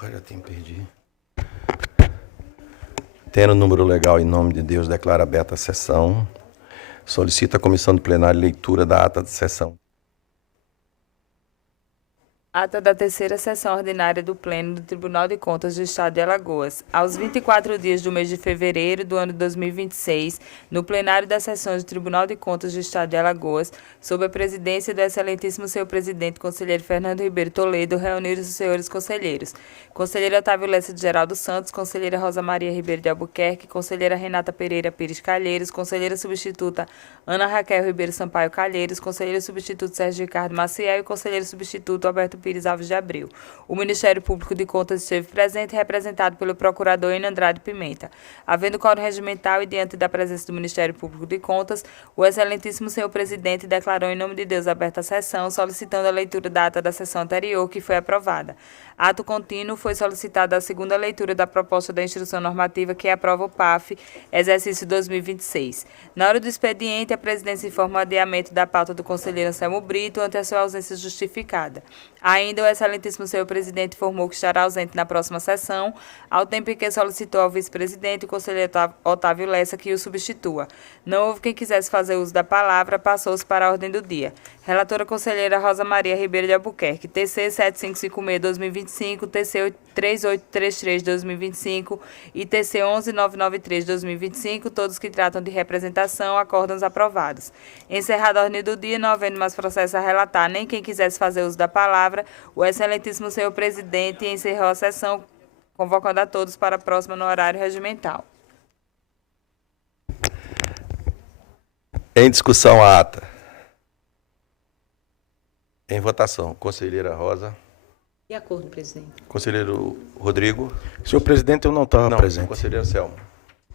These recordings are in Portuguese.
Porra, já perdi. Tendo o número legal, em nome de Deus, declara aberta a sessão. Solicita a comissão do plenário leitura da ata de sessão. Ata da terceira sessão ordinária do Pleno do Tribunal de Contas do Estado de Alagoas. Aos 24 dias do mês de fevereiro do ano 2026, no plenário das sessões do Tribunal de Contas do Estado de Alagoas, sob a presidência do excelentíssimo senhor presidente, conselheiro Fernando Ribeiro Toledo, reuniram os senhores conselheiros. Conselheiro Otávio Lessa de Geraldo Santos, conselheira Rosa Maria Ribeiro de Albuquerque, conselheira Renata Pereira Pires Calheiros, conselheira substituta Ana Raquel Ribeiro Sampaio Calheiros, conselheiro substituto Sérgio Ricardo Maciel e conselheiro substituto Alberto Pires Alves de Abreu. O Ministério Público de Contas esteve presente, representado pelo procurador Enio Andrade Pimenta. Havendo quórum regimental e diante da presença do Ministério Público de Contas, o excelentíssimo senhor presidente declarou em nome de Deus aberta a sessão, solicitando a leitura da ata da sessão anterior, que foi aprovada. Ato contínuo, foi solicitada a segunda leitura da proposta da instrução normativa que aprova o PAF, exercício 2026. Na hora do expediente, a presidência informa o adiamento da pauta do conselheiro Anselmo Brito ante a sua ausência justificada. Ainda o excelentíssimo senhor presidente informou que estará ausente na próxima sessão, ao tempo em que solicitou ao vice-presidente, o conselheiro Otávio Lessa, que o substitua. Não houve quem quisesse fazer uso da palavra, passou-se para a ordem do dia. Relatora conselheira Rosa Maria Ribeiro de Albuquerque, TC 7556-2025, TC 3833-2025 e TC 11993-2025, todos que tratam de representação, acórdãos aprovados. Encerrada a ordem do dia, não havendo mais processo a relatar, nem quem quisesse fazer uso da palavra, o excelentíssimo senhor presidente encerrou a sessão, convocando a todos para a próxima no horário regimental. Em discussão a ata. Em votação, conselheira Rosa. De acordo, presidente. Conselheiro Rodrigo. Senhor presidente, eu não estava presente. Conselheiro Anselmo.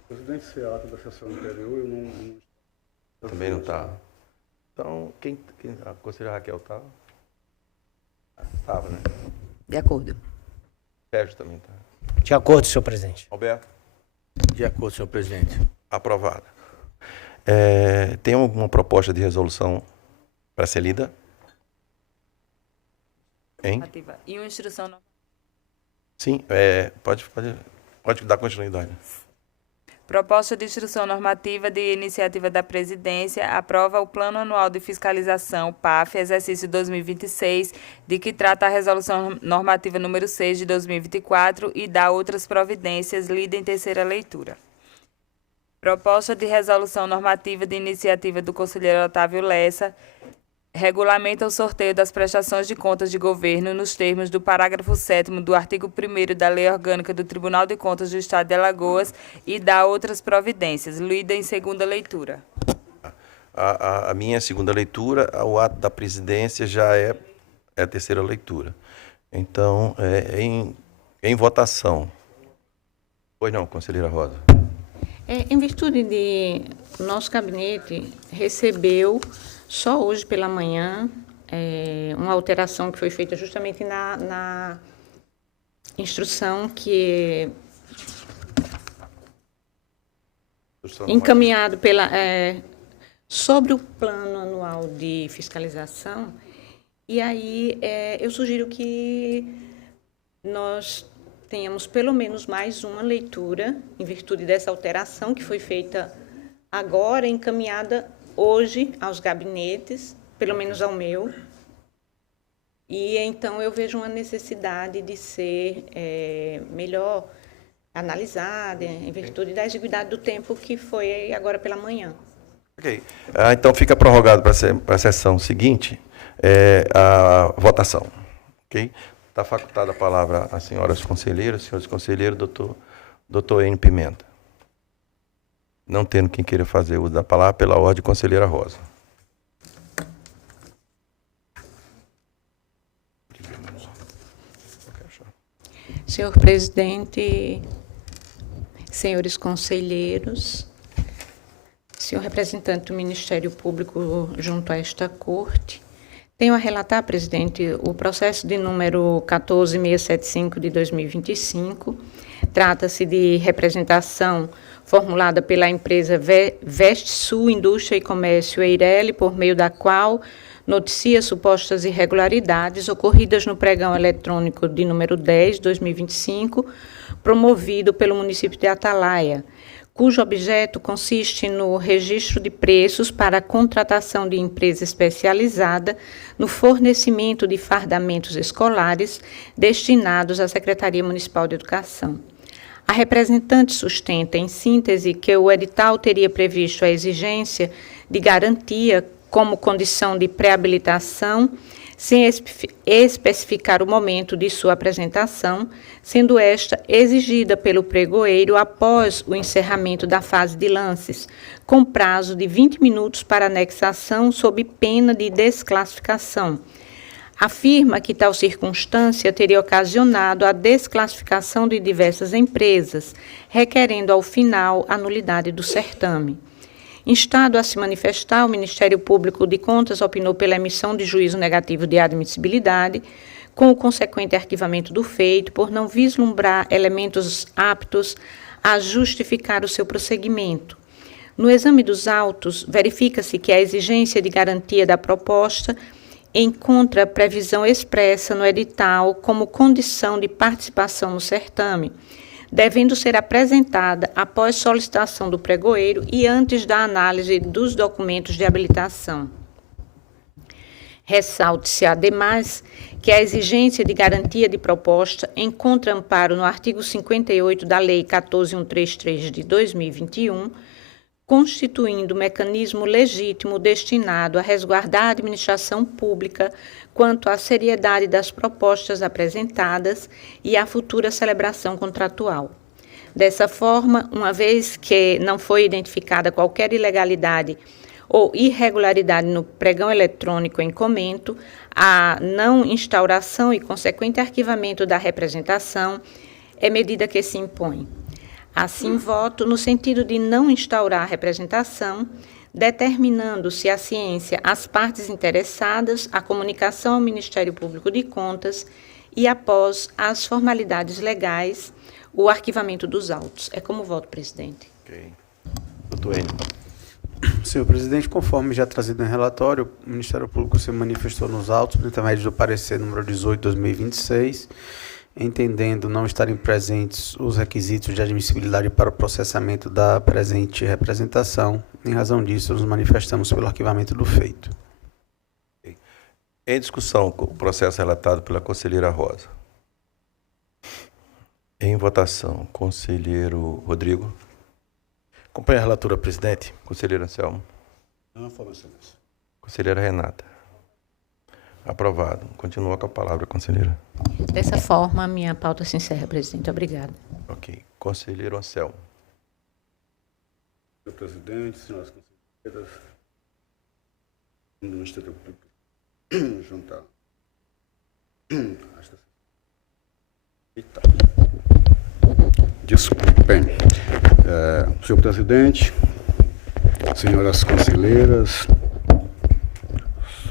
Presidente, se a ata da sessão anterior, eu não... Também não está. Então, a conselheira Raquel estava? Estava, né? De acordo. Sérgio também está. De acordo, senhor presidente. Alberto? De acordo, senhor presidente. Aprovada. Tem alguma proposta de resolução para ser lida? Hein? E uma instrução... Sim, pode dar continuidade. Proposta de instrução normativa de iniciativa da Presidência aprova o Plano Anual de Fiscalização, PAF, exercício 2026, de que trata a Resolução Normativa número 6 de 2024 e dá outras providências, lida em terceira leitura. Proposta de resolução normativa de iniciativa do conselheiro Otávio Lessa, regulamenta o sorteio das prestações de contas de governo nos termos do parágrafo 7º do artigo 1º da Lei Orgânica do Tribunal de Contas do Estado de Alagoas e dá outras providências, lida em segunda leitura. A minha segunda leitura, o ato da presidência já é a terceira leitura. Então, em votação. Pois não, conselheira Rosa. Em virtude de o nosso gabinete recebeu só hoje pela manhã uma alteração que foi feita justamente na instrução que encaminhado sobre o plano anual de fiscalização. E aí eu sugiro que nós tenhamos pelo menos mais uma leitura, em virtude dessa alteração que foi feita agora, encaminhada hoje aos gabinetes, pelo menos ao meu. E então eu vejo uma necessidade de ser melhor analisada, em virtude da exiguidade do tempo que foi agora pela manhã. Ok. Então fica prorrogado para a sessão seguinte a votação. Ok? Está facultada a palavra às senhoras conselheiras, senhores conselheiros, doutor Enio Pimenta. Não tendo quem queira fazer uso da palavra, pela ordem, conselheira Rosa. Senhor presidente, senhores conselheiros, senhor representante do Ministério Público junto a esta corte, tenho a relatar, presidente, o processo de número 14675 de 2025. Trata-se de representação formulada pela empresa Veste Sul Indústria e Comércio Eireli, por meio da qual noticia supostas irregularidades ocorridas no pregão eletrônico de número 10, 2025, promovido pelo município de Atalaia, cujo objeto consiste no registro de preços para a contratação de empresa especializada no fornecimento de fardamentos escolares destinados à Secretaria Municipal de Educação. A representante sustenta, em síntese, que o edital teria previsto a exigência de garantia como condição de pré-habilitação, sem especificar o momento de sua apresentação, sendo esta exigida pelo pregoeiro após o encerramento da fase de lances, com prazo de 20 minutos para anexação sob pena de desclassificação. Afirma que tal circunstância teria ocasionado a desclassificação de diversas empresas, requerendo ao final a nulidade do certame. Instado a se manifestar, o Ministério Público de Contas opinou pela emissão de juízo negativo de admissibilidade, com o consequente arquivamento do feito, por não vislumbrar elementos aptos a justificar o seu prosseguimento. No exame dos autos, verifica-se que a exigência de garantia da proposta encontra previsão expressa no edital como condição de participação no certame, devendo ser apresentada após solicitação do pregoeiro e antes da análise dos documentos de habilitação. Ressalte-se, ademais, que a exigência de garantia de proposta encontra amparo no artigo 58 da Lei 14.133 de 2021, constituindo mecanismo legítimo destinado a resguardar a administração pública quanto à seriedade das propostas apresentadas e à futura celebração contratual. Dessa forma, uma vez que não foi identificada qualquer ilegalidade ou irregularidade no pregão eletrônico em comento, a não instauração e consequente arquivamento da representação é medida que se impõe. Assim, voto no sentido de não instaurar a representação, determinando-se a ciência às partes interessadas, a comunicação ao Ministério Público de Contas e, após as formalidades legais, o arquivamento dos autos. É como voto, presidente. Ok. Doutor Enio. Senhor presidente, conforme já trazido em relatório, o Ministério Público se manifestou nos autos por intermédio do parecer número 18/2026, entendendo não estarem presentes os requisitos de admissibilidade para o processamento da presente representação. Em razão disso, nos manifestamos pelo arquivamento do feito. Em discussão, o processo relatado pela conselheira Rosa. Em votação, conselheiro Rodrigo. Acompanhe a relatora, presidente. Conselheiro Anselmo. Não, Sua Excelência. Conselheira Renata. Aprovado. Continua com a palavra, conselheira. Dessa forma, a minha pauta se encerra, presidente. Obrigada. Ok. Conselheiro Anselmo. Senhor presidente, senhoras conselheiras, do Ministério Público, juntar. Eita. Desculpem. Senhor presidente, senhoras conselheiras,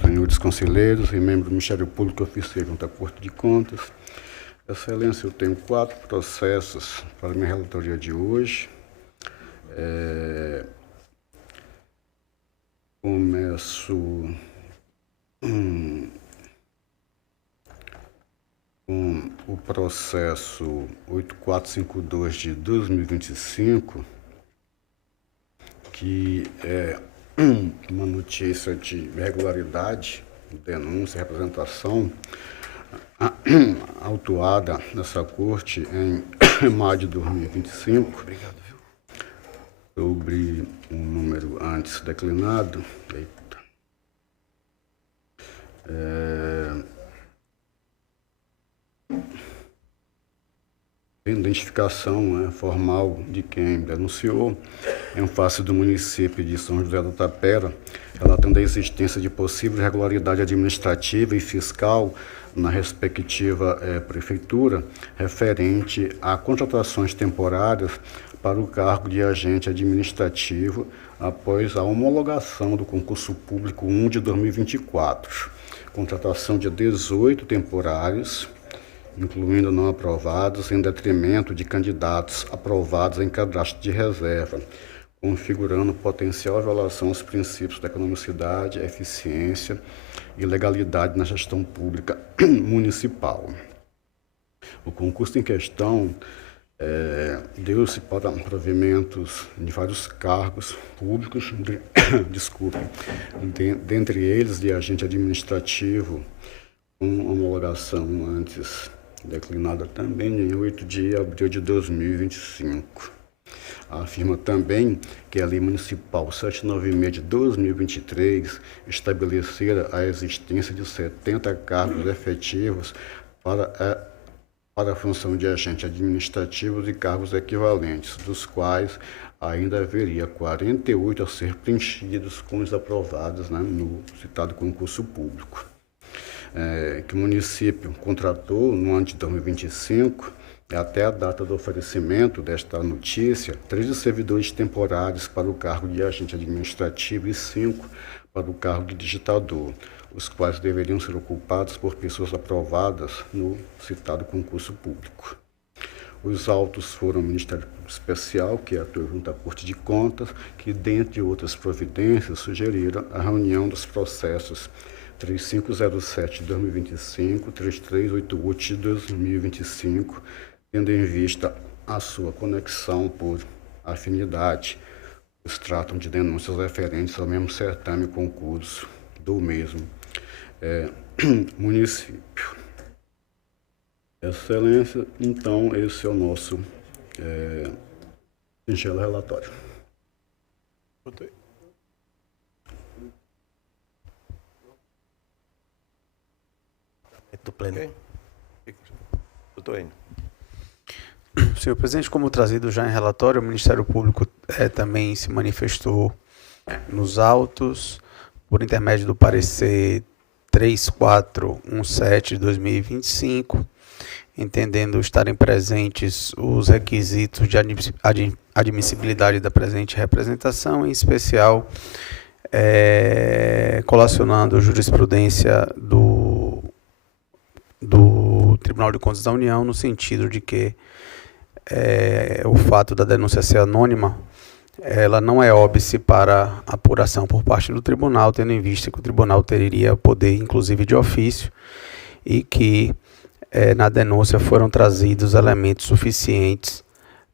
senhores conselheiros e membros do Ministério Público que oficiei junto à Corte de Contas, Excelência, eu tenho 4 processos para a minha relatoria de hoje. Começo com o processo 8452 de 2025, que é uma notícia de irregularidade, denúncia, representação, autuada nessa corte em maio de 2025. Obrigado, viu? Sobre um número antes declinado. Eita. Identificação formal de quem denunciou, em face do município de São José do Tapera, relatando a existência de possível irregularidade administrativa e fiscal na respectiva prefeitura, referente a contratações temporárias para o cargo de agente administrativo após a homologação do concurso público 1 de 2024. Contratação de 18 temporários, incluindo não aprovados, em detrimento de candidatos aprovados em cadastro de reserva, configurando potencial violação aos princípios da economicidade, eficiência e legalidade na gestão pública municipal. O concurso em questão deu-se para provimentos de vários cargos públicos, dentre eles de agente administrativo, com homologação antes declinada também em 8 de abril de 2025. Afirma também que a Lei Municipal 796 de 2023 estabelecera a existência de 70 cargos efetivos para a função de agente administrativo e cargos equivalentes, dos quais ainda haveria 48 a ser preenchidos com os aprovados, né, no citado concurso público. Que o município contratou no ano de 2025, até a data do oferecimento desta notícia, 13 servidores temporários para o cargo de agente administrativo e 5 para o cargo de digitador, os quais deveriam ser ocupados por pessoas aprovadas no citado concurso público. Os autos foram ao Ministério Público Especial, que atuou junto à Corte de Contas, que, dentre outras providências, sugeriram a reunião dos processos 3507 de 2025, 3388 de 2025, tendo em vista a sua conexão por afinidade. Eles tratam de denúncias referentes ao mesmo certame e concurso do mesmo município. Excelência, então, esse é o nosso singelo relatório. Do pleno. Ok. Doutor Enio. Senhor presidente, como trazido já em relatório, o Ministério Público também se manifestou nos autos, por intermédio do parecer 3417 de 2025, entendendo estarem presentes os requisitos de admissibilidade da presente representação, em especial colacionando a jurisprudência do Tribunal de Contas da União, no sentido de que o fato da denúncia ser anônima, ela não é óbice para apuração por parte do tribunal, tendo em vista que o tribunal teria poder, inclusive de ofício, e que na denúncia foram trazidos elementos suficientes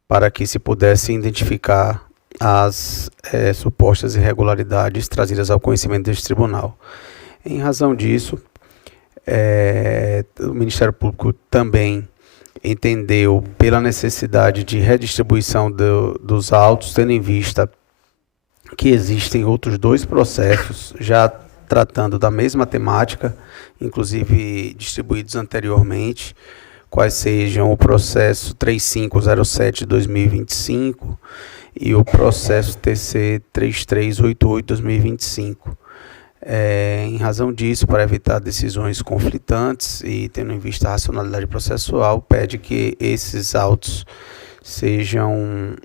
para que se pudesse identificar as supostas irregularidades trazidas ao conhecimento deste tribunal. Em razão disso, o Ministério Público também entendeu pela necessidade de redistribuição dos autos, tendo em vista que existem outros 2 processos já tratando da mesma temática, inclusive distribuídos anteriormente, quais sejam o processo 3507 de 2025 e o processo TC 3388 de 2025. Em razão disso, para evitar decisões conflitantes e tendo em vista a racionalidade processual, pede que esses autos sejam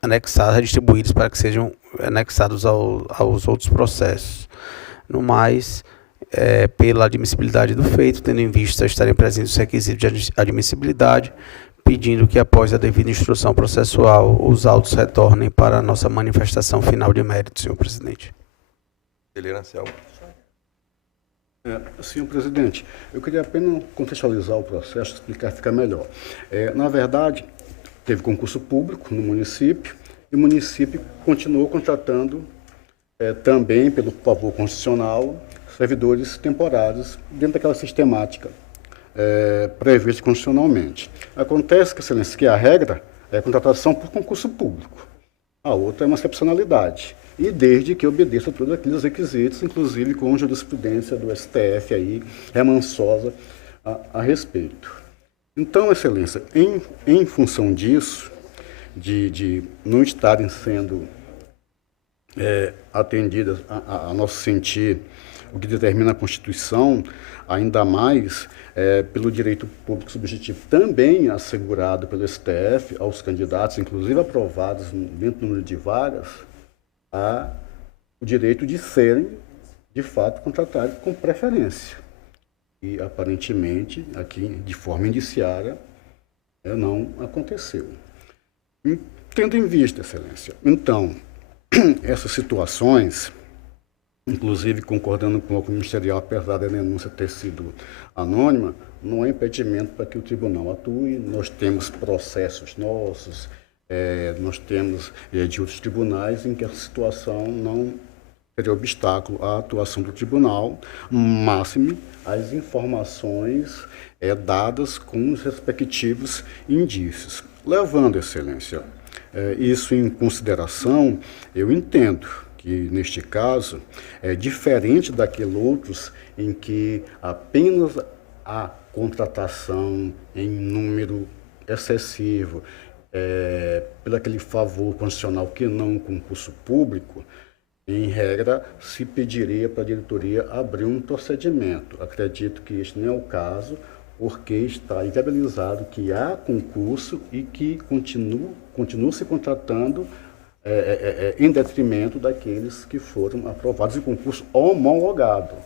anexados, redistribuídos para que sejam anexados aos outros processos. No mais, pela admissibilidade do feito, tendo em vista estarem presentes os requisitos de admissibilidade, pedindo que, após a devida instrução processual, os autos retornem para a nossa manifestação final de mérito, senhor presidente. Anselmo. Senhor presidente, eu queria apenas contextualizar o processo, explicar, ficar melhor. Na verdade, teve concurso público no município e o município continuou contratando também, pelo favor constitucional, servidores temporários dentro daquela sistemática prevista constitucionalmente. Acontece, excelência, que a regra é a contratação por concurso público. A outra é uma excepcionalidade. E desde que obedeça a todos aqueles requisitos, inclusive com jurisprudência do STF aí, remansosa a respeito. Então, excelência, em função disso, de não estarem sendo atendidas a nosso sentir, o que determina a Constituição, ainda mais pelo direito público subjetivo também assegurado pelo STF aos candidatos, inclusive aprovados dentro do número de vagas, há o direito de serem, de fato, contratados com preferência. E, aparentemente, aqui, de forma indiciária, não aconteceu. Tendo em vista, Excelência, então, essas situações, inclusive concordando com o ministerial, apesar da denúncia ter sido anônima, não há impedimento para que o tribunal atue. Nós temos processos nossos, nós temos de outros tribunais em que a situação não teria obstáculo à atuação do tribunal, máxime as informações dadas com os respectivos indícios. Levando, Excelência, isso em consideração, eu entendo que, neste caso, é diferente daqueles outros em que apenas a contratação em número excessivo, pelo aquele favor constitucional que não um concurso público, em regra, se pediria para a diretoria abrir um procedimento. Acredito que este não é o caso, porque está inviabilizado que há concurso e que continua se contratando em detrimento daqueles que foram aprovados em concurso homologado.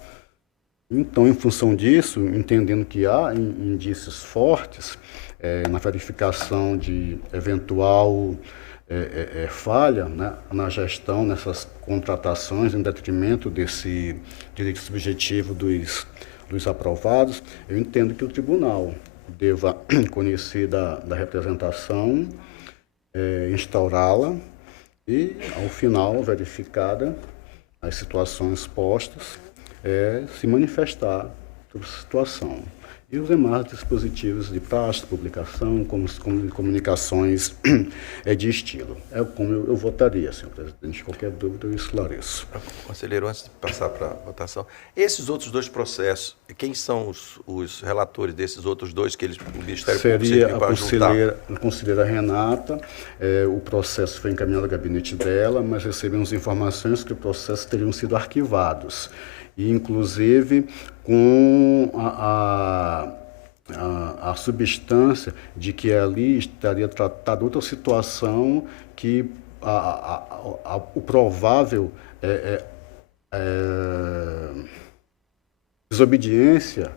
Então, em função disso, entendendo que há indícios fortes na verificação de eventual falha, né, na gestão, nessas contratações em detrimento desse direito subjetivo dos aprovados, eu entendo que o tribunal deva conhecer da representação, instaurá-la e, ao final, verificada as situações postas, se manifestar sobre a situação. E os demais dispositivos de praxe, publicação, comunicações de estilo. É como eu votaria, senhor presidente. Qualquer dúvida eu esclareço. Conselheiro, antes de passar para a votação, esses outros dois processos, quem são os relatores desses outros dois que o Ministério Público seria serviu para juntar? A conselheira Renata. O processo foi encaminhado ao gabinete dela, mas recebemos informações que os processos teriam sido arquivados. E, inclusive, com a substância de que ali estaria tratada outra situação que o provável desobediência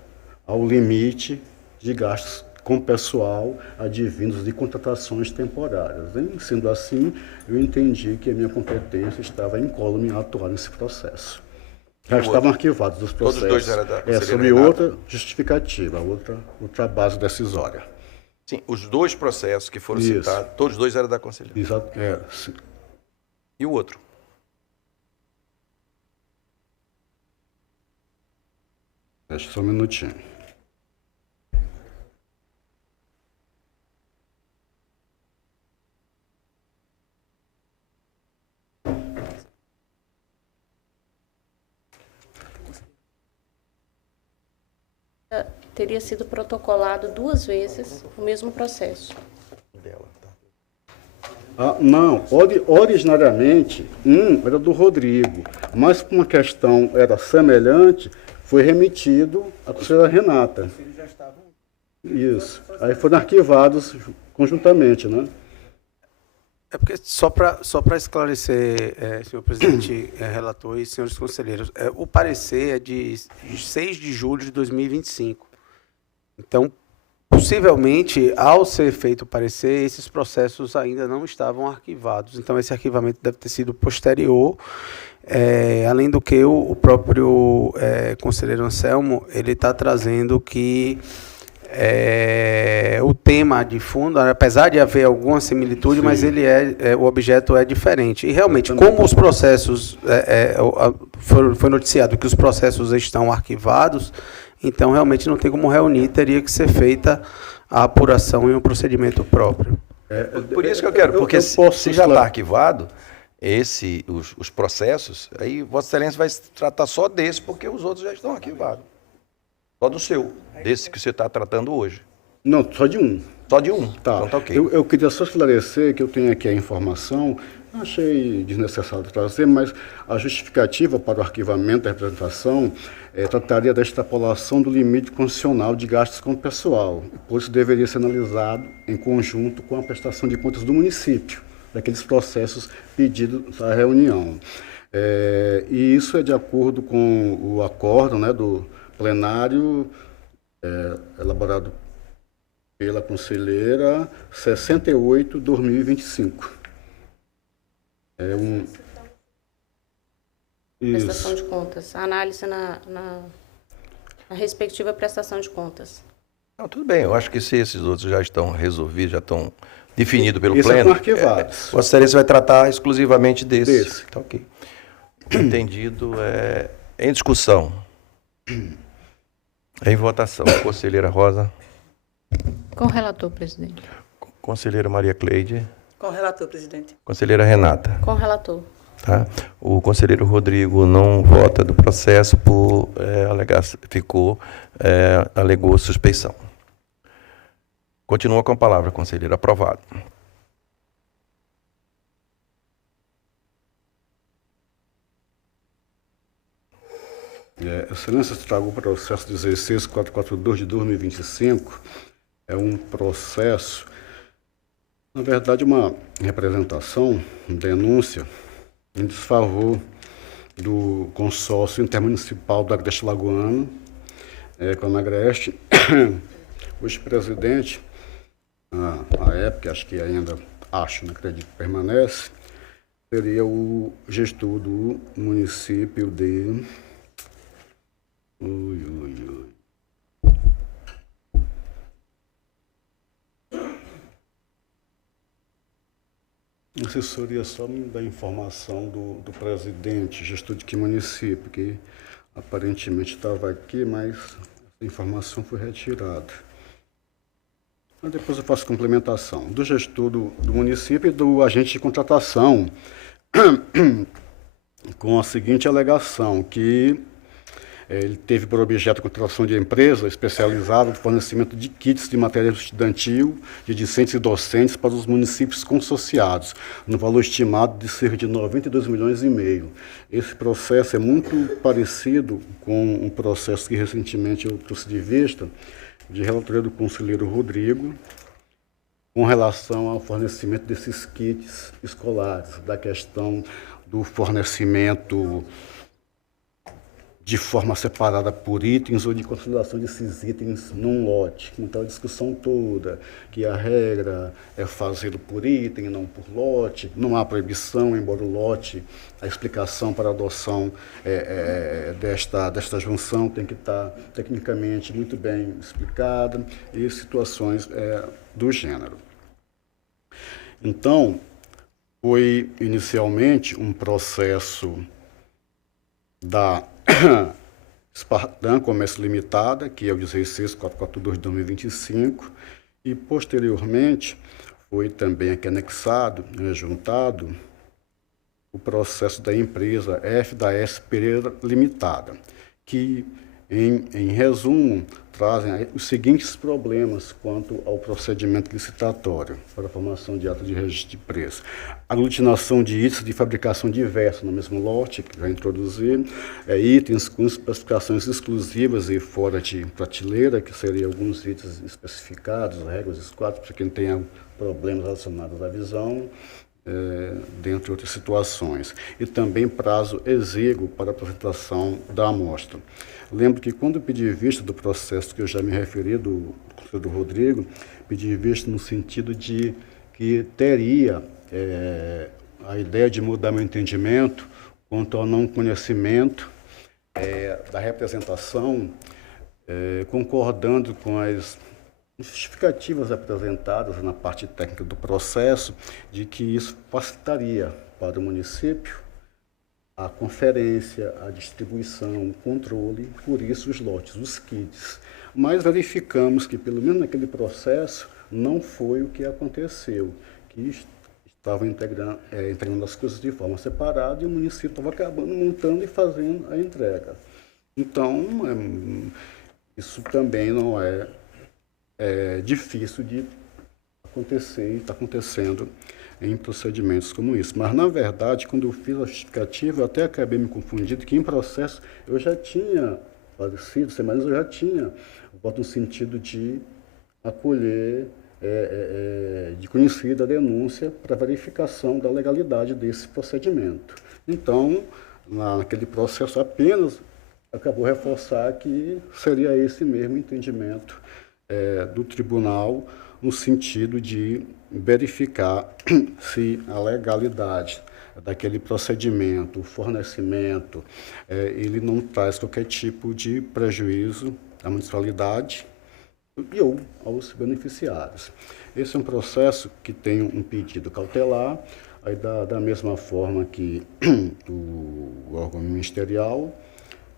ao limite de gastos com pessoal advindos de contratações temporárias. Sendo assim, eu entendi que a minha competência estava incólume a atuar nesse processo. Já estavam arquivados os processos. Todos os dois eram da conselheira sobre Renata? outra justificativa, outra base decisória. Sim, os dois processos que foram citados, todos os dois eram da conselheira. Exato. E o outro? Deixa só um minutinho. Teria sido protocolado 2 vezes o mesmo processo. Não, originariamente, era do Rodrigo, mas por uma questão era semelhante, foi remetido à conselheira Renata. Isso. Aí foram arquivados conjuntamente, né? É porque, só para esclarecer, senhor presidente, relator e senhores conselheiros, o parecer é de 6 de julho de 2025. Então, possivelmente, ao ser feito o parecer, esses processos ainda não estavam arquivados. Então, esse arquivamento deve ter sido posterior, além do que o próprio conselheiro Anselmo, ele está trazendo que o tema de fundo, apesar de haver alguma similitude, sim, mas ele o objeto é diferente. E realmente, como os processos, foi noticiado que os processos estão arquivados, então realmente não tem como reunir, teria que ser feita a apuração em um procedimento próprio. Por isso que eu quero, porque se já está arquivado os processos, aí Vossa Excelência vai se tratar só desse, porque os outros já estão arquivados. Só do seu, desse que você está tratando hoje. Não, só de um. Só de um? Tá. Então tá ok. Eu queria só esclarecer que eu tenho aqui a informação, não achei desnecessário trazer, mas a justificativa para o arquivamento da representação trataria da extrapolação do limite constitucional de gastos com o pessoal, por isso deveria ser analisado em conjunto com a prestação de contas do município, daqueles processos pedidos à reunião. E isso é de acordo com o acórdão, né, do plenário elaborado pela conselheira 68/2025. É um... Prestação Isso. de contas. A análise na respectiva prestação de contas. Não, tudo bem, eu acho que se esses outros já estão resolvidos, já estão definidos pelo Esses pleno, estão arquivados. Vossa Excelência vai tratar exclusivamente desse. Desse. Tá ok. Entendido. Em discussão. Em votação. Conselheira Rosa. Com o relator, presidente. Conselheira Maria Cleide. Com o relator, presidente. Conselheira Renata. Com o relator. Tá? O conselheiro Rodrigo não vota do processo por alegar, alegou suspeição. Continua com a palavra, conselheiro. Aprovado. Excelência, trago o processo 16442 de 2025. É um processo, na verdade, uma representação, denúncia em desfavor do consórcio intermunicipal do Agreste Lagoano, com a Agreste. O presidente, à época, acho que ainda, não acredito que permanece, seria o gestor do município de... Assessoria só me dá informação do presidente, gestor de que município, que aparentemente estava aqui, mas essa informação foi retirada. Mas depois eu faço complementação. Do gestor do município e do agente de contratação, com a seguinte alegação, que ele teve por objeto a contratação de empresa especializada no fornecimento de kits de material estudantil de discentes e docentes para os municípios consorciados, no valor estimado de cerca de 92 milhões e meio. Esse processo é muito parecido com um processo que recentemente eu trouxe de vista, de relatoria do conselheiro Rodrigo, com relação ao fornecimento desses kits escolares, da questão do fornecimento de forma separada por itens ou de consolidação desses itens num lote. Então, a discussão toda, que a regra é fazê-lo por item, não por lote, não há proibição, embora o lote, a explicação para a adoção desta junção tem que estar tecnicamente muito bem explicada, e situações do gênero. Então, foi inicialmente um processo da Spartan Comércio Limitada, que é o 16442 de 2025, e posteriormente foi também aqui anexado, juntado, o processo da empresa F Pereira Limitada, que, em resumo, trazem os seguintes problemas quanto ao procedimento licitatório para a formação de ato de registro de preço. Aglutinação de itens de fabricação diversa no mesmo lote, que vai introduzir, itens com especificações exclusivas e fora de prateleira, que seriam alguns itens especificados, regras esquadras, para quem tenha problemas relacionados à visão, dentre outras situações. E também prazo exíguo para a apresentação da amostra. Lembro que quando pedi vista do processo que eu já me referi, do conselheiro Rodrigo, pedi vista no sentido de que teria a ideia de mudar meu entendimento quanto ao não conhecimento da representação, concordando com as justificativas apresentadas na parte técnica do processo, de que isso facilitaria para o município a conferência, a distribuição, o controle, por isso os lotes, os kits. Mas verificamos que, pelo menos naquele processo, não foi o que aconteceu, que estavam entregando as coisas de forma separada e o município estava acabando montando e fazendo a entrega. Então, isso também não é difícil de acontecer e está acontecendo em procedimentos como isso. Mas, na verdade, quando eu fiz a justificativa, eu até acabei me confundindo, que em processo eu já tinha parecido, mas eu já tinha, no sentido de acolher, de conhecida a denúncia para verificação da legalidade desse procedimento. Então, naquele processo apenas acabou reforçar que seria esse mesmo entendimento do tribunal, no sentido de verificar se a legalidade daquele procedimento, o fornecimento, ele não traz qualquer tipo de prejuízo à municipalidade e ou aos beneficiários. Esse é um processo que tem um pedido cautelar, aí da mesma forma que o órgão ministerial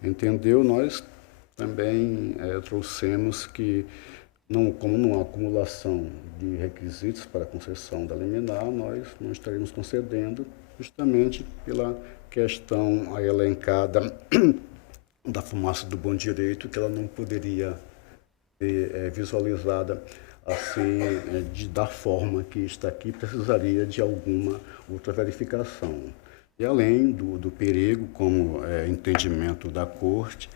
entendeu, nós também trouxemos que, como não há acumulação de requisitos para a concessão da liminar, nós não estaremos concedendo, justamente pela questão aí elencada da fumaça do bom direito, que ela não poderia ser visualizada assim, da forma que está aqui, precisaria de alguma outra verificação. E além do perigo, como entendimento da Corte,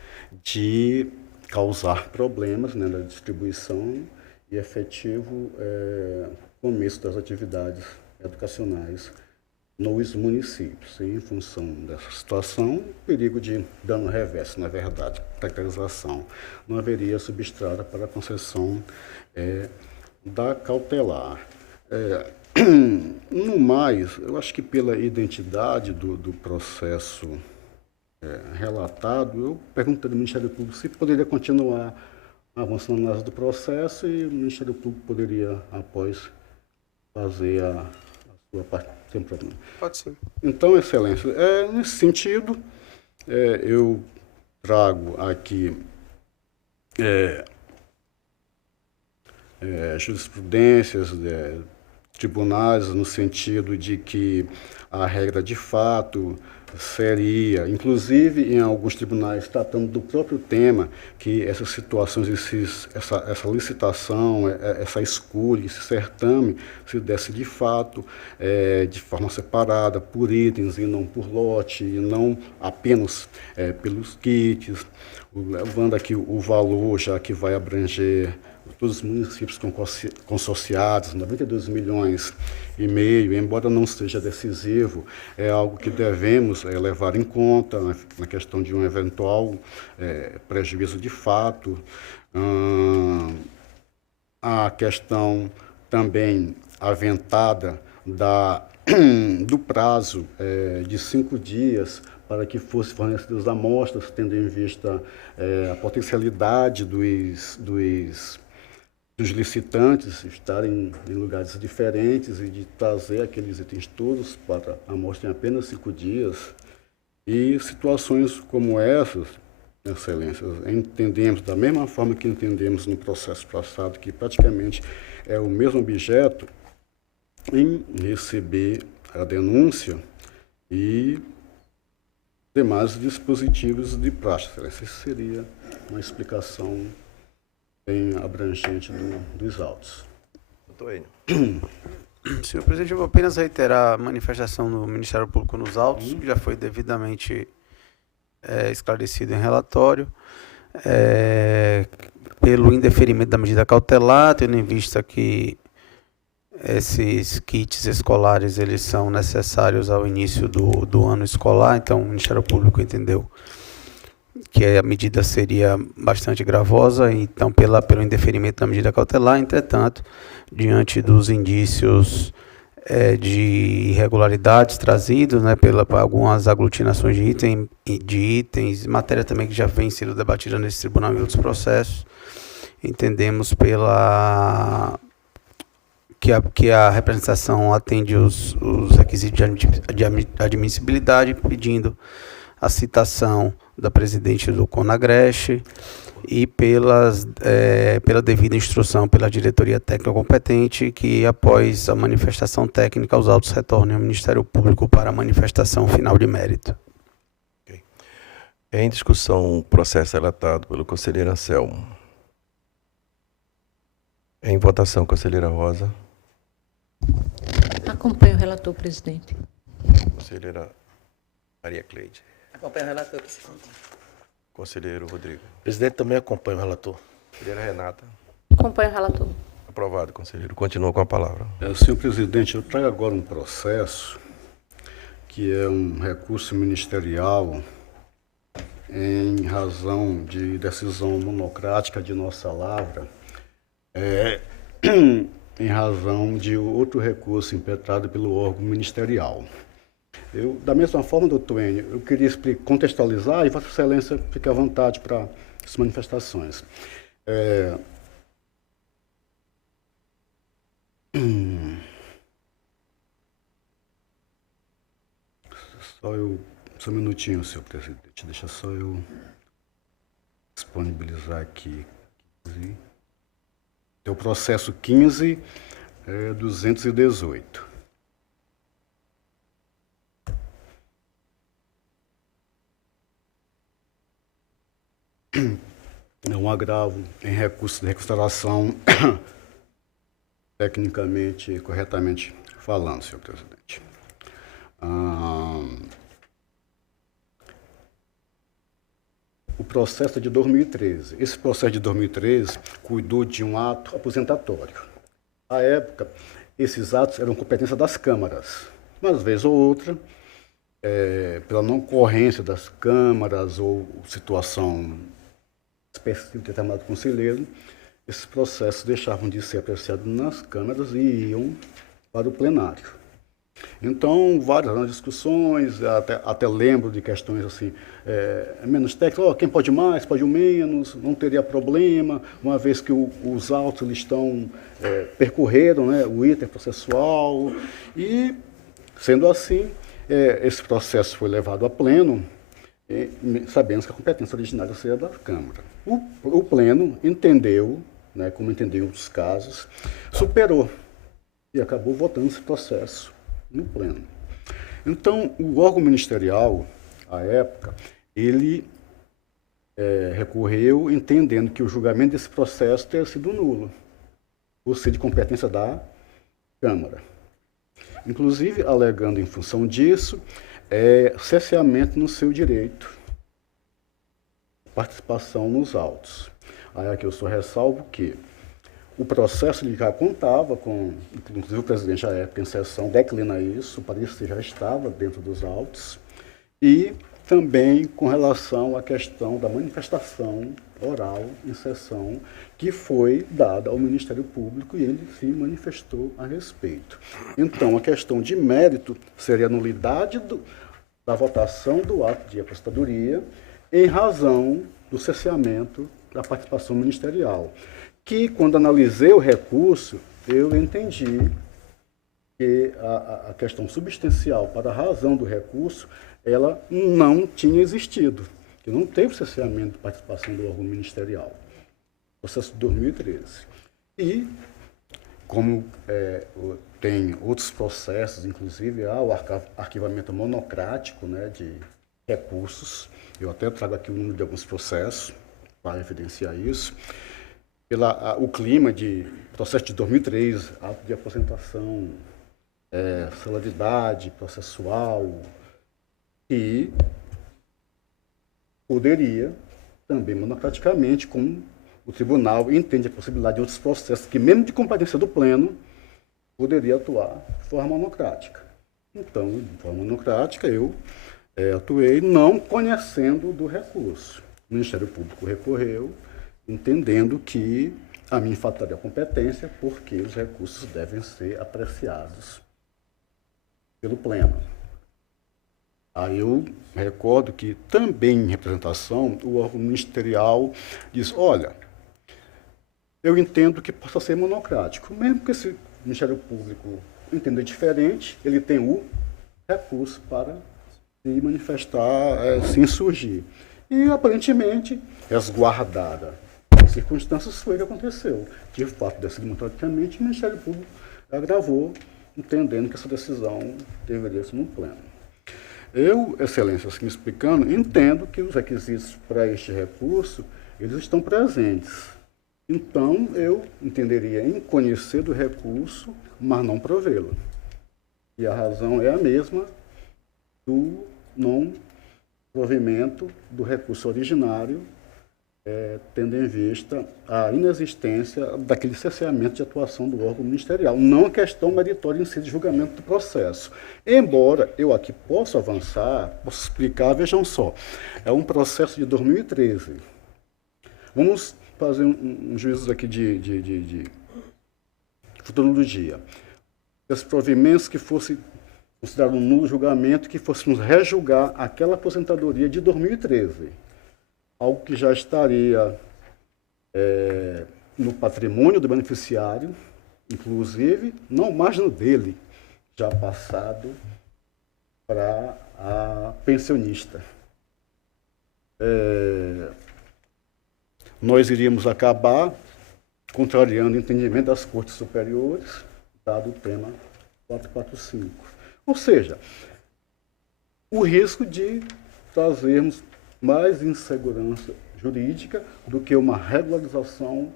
de causar problemas, né, na distribuição e efetivo começo das atividades educacionais nos municípios. E, em função dessa situação, perigo de dano reverso, na verdade, caracterização, não haveria substrata para a concessão da cautelar. No mais, eu acho que pela identidade do processo relatado, eu perguntei ao Ministério Público se poderia continuar avançando na análise do processo e o Ministério Público poderia, após, fazer a sua parte, sem problema. Pode sim. Então, Excelência, nesse sentido, eu trago aqui jurisprudências, tribunais, no sentido de que a regra de fato seria, inclusive em alguns tribunais tratando do próprio tema, que essas situações, essa licitação, essa escolha, esse certame, se desse de fato de forma separada, por itens e não por lote, e não apenas pelos kits, levando aqui o valor, já que vai abranger todos os municípios consorciados, 92 milhões e meio, embora não seja decisivo, é algo que devemos levar em conta na questão de um eventual prejuízo de fato. A questão também aventada do prazo de 5 dias para que fossem fornecidas amostras, tendo em vista a potencialidade dos licitantes estarem em lugares diferentes e de trazer aqueles itens todos para a amostra em apenas 5 dias. E situações como essas, Excelências, entendemos da mesma forma que entendemos no processo passado, que praticamente é o mesmo objeto, em receber a denúncia e demais dispositivos de prática. Essa seria uma explicação bem abrangente dos autos. Doutor Enio. Senhor presidente, eu vou apenas reiterar a manifestação do Ministério Público nos autos, que já foi devidamente esclarecido em relatório, pelo indeferimento da medida cautelar, tendo em vista que esses kits escolares eles são necessários ao início do ano escolar, então o Ministério Público entendeu que a medida seria bastante gravosa, então pelo indeferimento da medida cautelar. Entretanto, diante dos indícios de irregularidades trazidos, né, por algumas aglutinações de itens, matéria também que já vem sendo debatida nesse tribunal e outros processos, entendemos que a representação atende os requisitos de admissibilidade, pedindo a citação da presidente do CONAGRESH e pela devida instrução pela diretoria técnica competente, que após a manifestação técnica os autos retornem ao Ministério Público para a manifestação final de mérito. Okay. Em discussão, o processo relatado pelo conselheiro Anselmo. Em votação, conselheira Rosa. Acompanho o relator, presidente. Conselheira Maria Cleide. Acompanho o relator, presidente. Conselheiro Rodrigo. Presidente, também acompanho o relator. Conselheira Renata. Acompanho o relator. Aprovado, conselheiro. Continua com a palavra. Senhor presidente, eu trago agora um processo que é um recurso ministerial em razão de decisão monocrática de nossa lavra, em razão de outro recurso impetrado pelo órgão ministerial. Da mesma forma, doutor Enio, eu queria contextualizar e Vossa Excelência fique à vontade para as manifestações. Só um minutinho, senhor presidente. Deixa só eu disponibilizar aqui. É o processo 15.218. É um agravo em recurso de reconsideração, tecnicamente, corretamente falando, senhor presidente. O processo é de 2013. Esse processo de 2013 cuidou de um ato aposentatório. À época, esses atos eram competência das câmaras. Mas, vez ou outra, pela não ocorrência das câmaras ou situação específica de determinado conselheiro, esses processos deixavam de ser apreciados nas câmaras e iam para o plenário. Então, várias discussões, até lembro de questões assim, menos técnicas, quem pode mais, pode o menos, não teria problema, uma vez que os autos eles percorreram, né, o item processual, e, sendo assim, esse processo foi levado a pleno, sabendo que a competência originária seria da Câmara. O pleno entendeu, né, como entendeu em outros casos, superou e acabou votando esse processo no pleno. Então, o órgão ministerial, à época, ele recorreu entendendo que o julgamento desse processo teria sido nulo, por ser de competência da Câmara. Inclusive, alegando em função disso, cerceamento no seu direito, participação nos autos. Aí aqui eu só ressalvo que o processo já contava com, inclusive o presidente à época em sessão declina isso, o parecer já estava dentro dos autos, e também com relação à questão da manifestação oral em sessão que foi dada ao Ministério Público e ele se manifestou a respeito. Então, a questão de mérito seria a nulidade da votação do ato de apostadoria em razão do cerceamento da participação ministerial, que, quando analisei o recurso, eu entendi que a questão substancial para a razão do recurso, ela não tinha existido, que não teve cerceamento de participação do órgão ministerial, processo de 2013. E, como tem outros processos, inclusive há o arquivamento monocrático, né, de recursos, eu até trago aqui o número de alguns processos para evidenciar isso, o clima de processo de 2003, ato de aposentação, celeridade processual, e poderia também, monocraticamente, como o tribunal entende a possibilidade de outros processos que, mesmo de competência do pleno, poderia atuar de forma monocrática. Então, de forma monocrática, eu atuei não conhecendo do recurso. O Ministério Público recorreu, entendendo que a mim faltaria competência, porque os recursos devem ser apreciados pelo pleno. Aí eu recordo que também em representação, o órgão ministerial diz, olha, eu entendo que possa ser monocrático, mesmo que esse Ministério Público entenda diferente, ele tem o recurso para se manifestar, se insurgir. E, aparentemente, resguardada as circunstâncias, foi o que aconteceu. De fato, decidido democraticamente, o Ministério Público agravou, entendendo que essa decisão deveria ser no pleno. Eu, Excelência, assim explicando, entendo que os requisitos para este recurso, eles estão presentes. Então, eu entenderia em conhecer do recurso, mas não provê-lo. E a razão é a mesma do não provimento do recurso originário, tendo em vista a inexistência daquele cerceamento de atuação do órgão ministerial, não a questão meritória em si de julgamento do processo. Embora eu aqui possa avançar, posso explicar, vejam só, é um processo de 2013. Vamos fazer um juízo aqui de futurologia. Esses provimentos que fossem considerado nulo o julgamento que fôssemos rejulgar aquela aposentadoria de 2013, algo que já estaria no patrimônio do beneficiário, inclusive não mais no dele, já passado para a pensionista. Nós iríamos acabar contrariando o entendimento das Cortes Superiores, dado o tema 445. Ou seja, o risco de trazermos mais insegurança jurídica do que uma regularização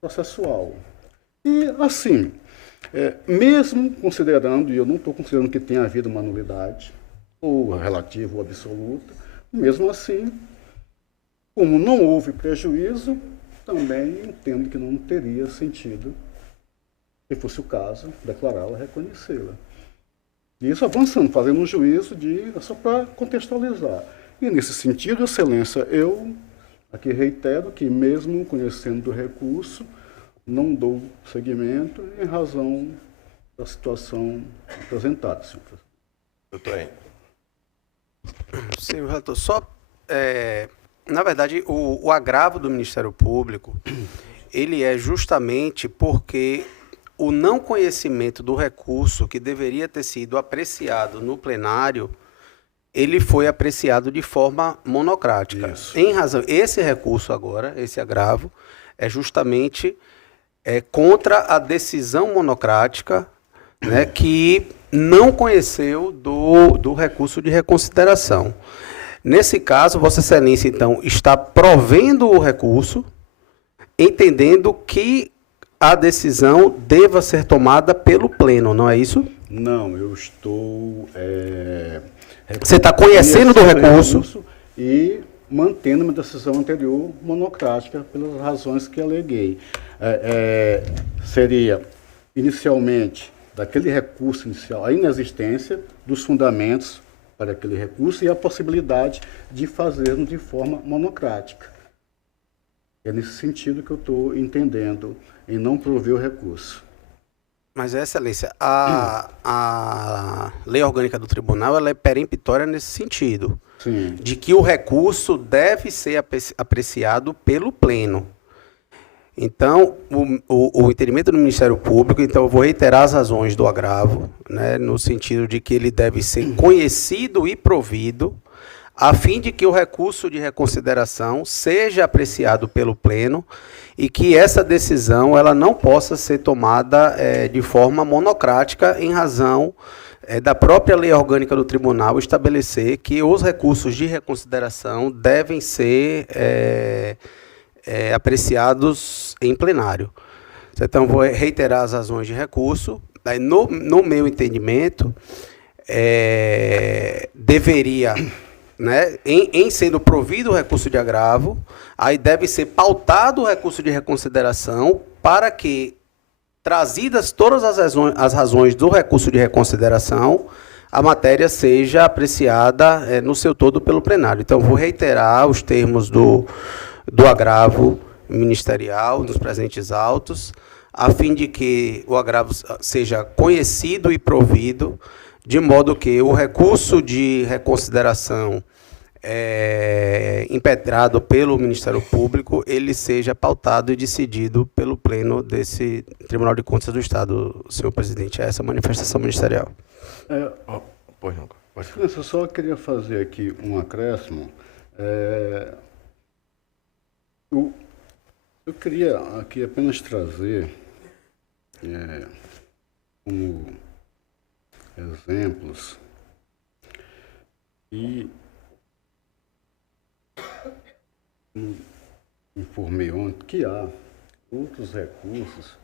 processual. E, assim, mesmo considerando, e eu não estou considerando que tenha havido uma nulidade, ou relativa ou absoluta, mesmo assim, como não houve prejuízo, também entendo que não teria sentido, se fosse o caso, declará-la, reconhecê-la. E isso avançando, fazendo um juízo só para contextualizar. E nesse sentido, Excelência, eu aqui reitero que mesmo conhecendo do recurso, não dou seguimento em razão da situação apresentada, senhor presidente. Doutor Henrique. Sim, relator, na verdade, o agravo do Ministério Público, ele é justamente porque o não conhecimento do recurso que deveria ter sido apreciado no plenário, ele foi apreciado de forma monocrática. Isso. Em razão, esse recurso agora, esse agravo, é justamente contra a decisão monocrática, né, que não conheceu do recurso de reconsideração. Nesse caso, Vossa Excelência, então, está provendo o recurso, entendendo que a decisão deva ser tomada pelo Pleno, não é isso? Não, eu estou... Você está conhecendo do recurso e mantendo uma decisão anterior monocrática pelas razões que aleguei. Seria, inicialmente, daquele recurso inicial, a inexistência dos fundamentos para aquele recurso e a possibilidade de fazermos de forma monocrática. É nesse sentido que eu estou entendendo em não prover o recurso. Mas, Excelência, a lei orgânica do tribunal ela é peremptória nesse sentido, Sim. de que o recurso deve ser apreciado pelo Pleno. Então, o entendimento do Ministério Público, então eu vou reiterar as razões do agravo, né, no sentido de que ele deve ser conhecido e provido, a fim de que o recurso de reconsideração seja apreciado pelo Pleno e que essa decisão ela não possa ser tomada de forma monocrática em razão da própria lei orgânica do tribunal estabelecer que os recursos de reconsideração devem ser apreciados em plenário. Então, vou reiterar as razões de recurso. No meu entendimento, deveria, né, em sendo provido o recurso de agravo, aí deve ser pautado o recurso de reconsideração para que, trazidas todas as razões do recurso de reconsideração, a matéria seja apreciada no seu todo pelo plenário. Então, vou reiterar os termos do agravo ministerial, dos presentes autos, a fim de que o agravo seja conhecido e provido, de modo que o recurso de reconsideração impetrado pelo Ministério Público, ele seja pautado e decidido pelo Pleno desse Tribunal de Contas do Estado, senhor presidente. É essa a manifestação ministerial. Pois não. Pode falar. Eu só queria fazer aqui um acréscimo. Eu queria aqui apenas trazer como exemplos e informei ontem que há outros recursos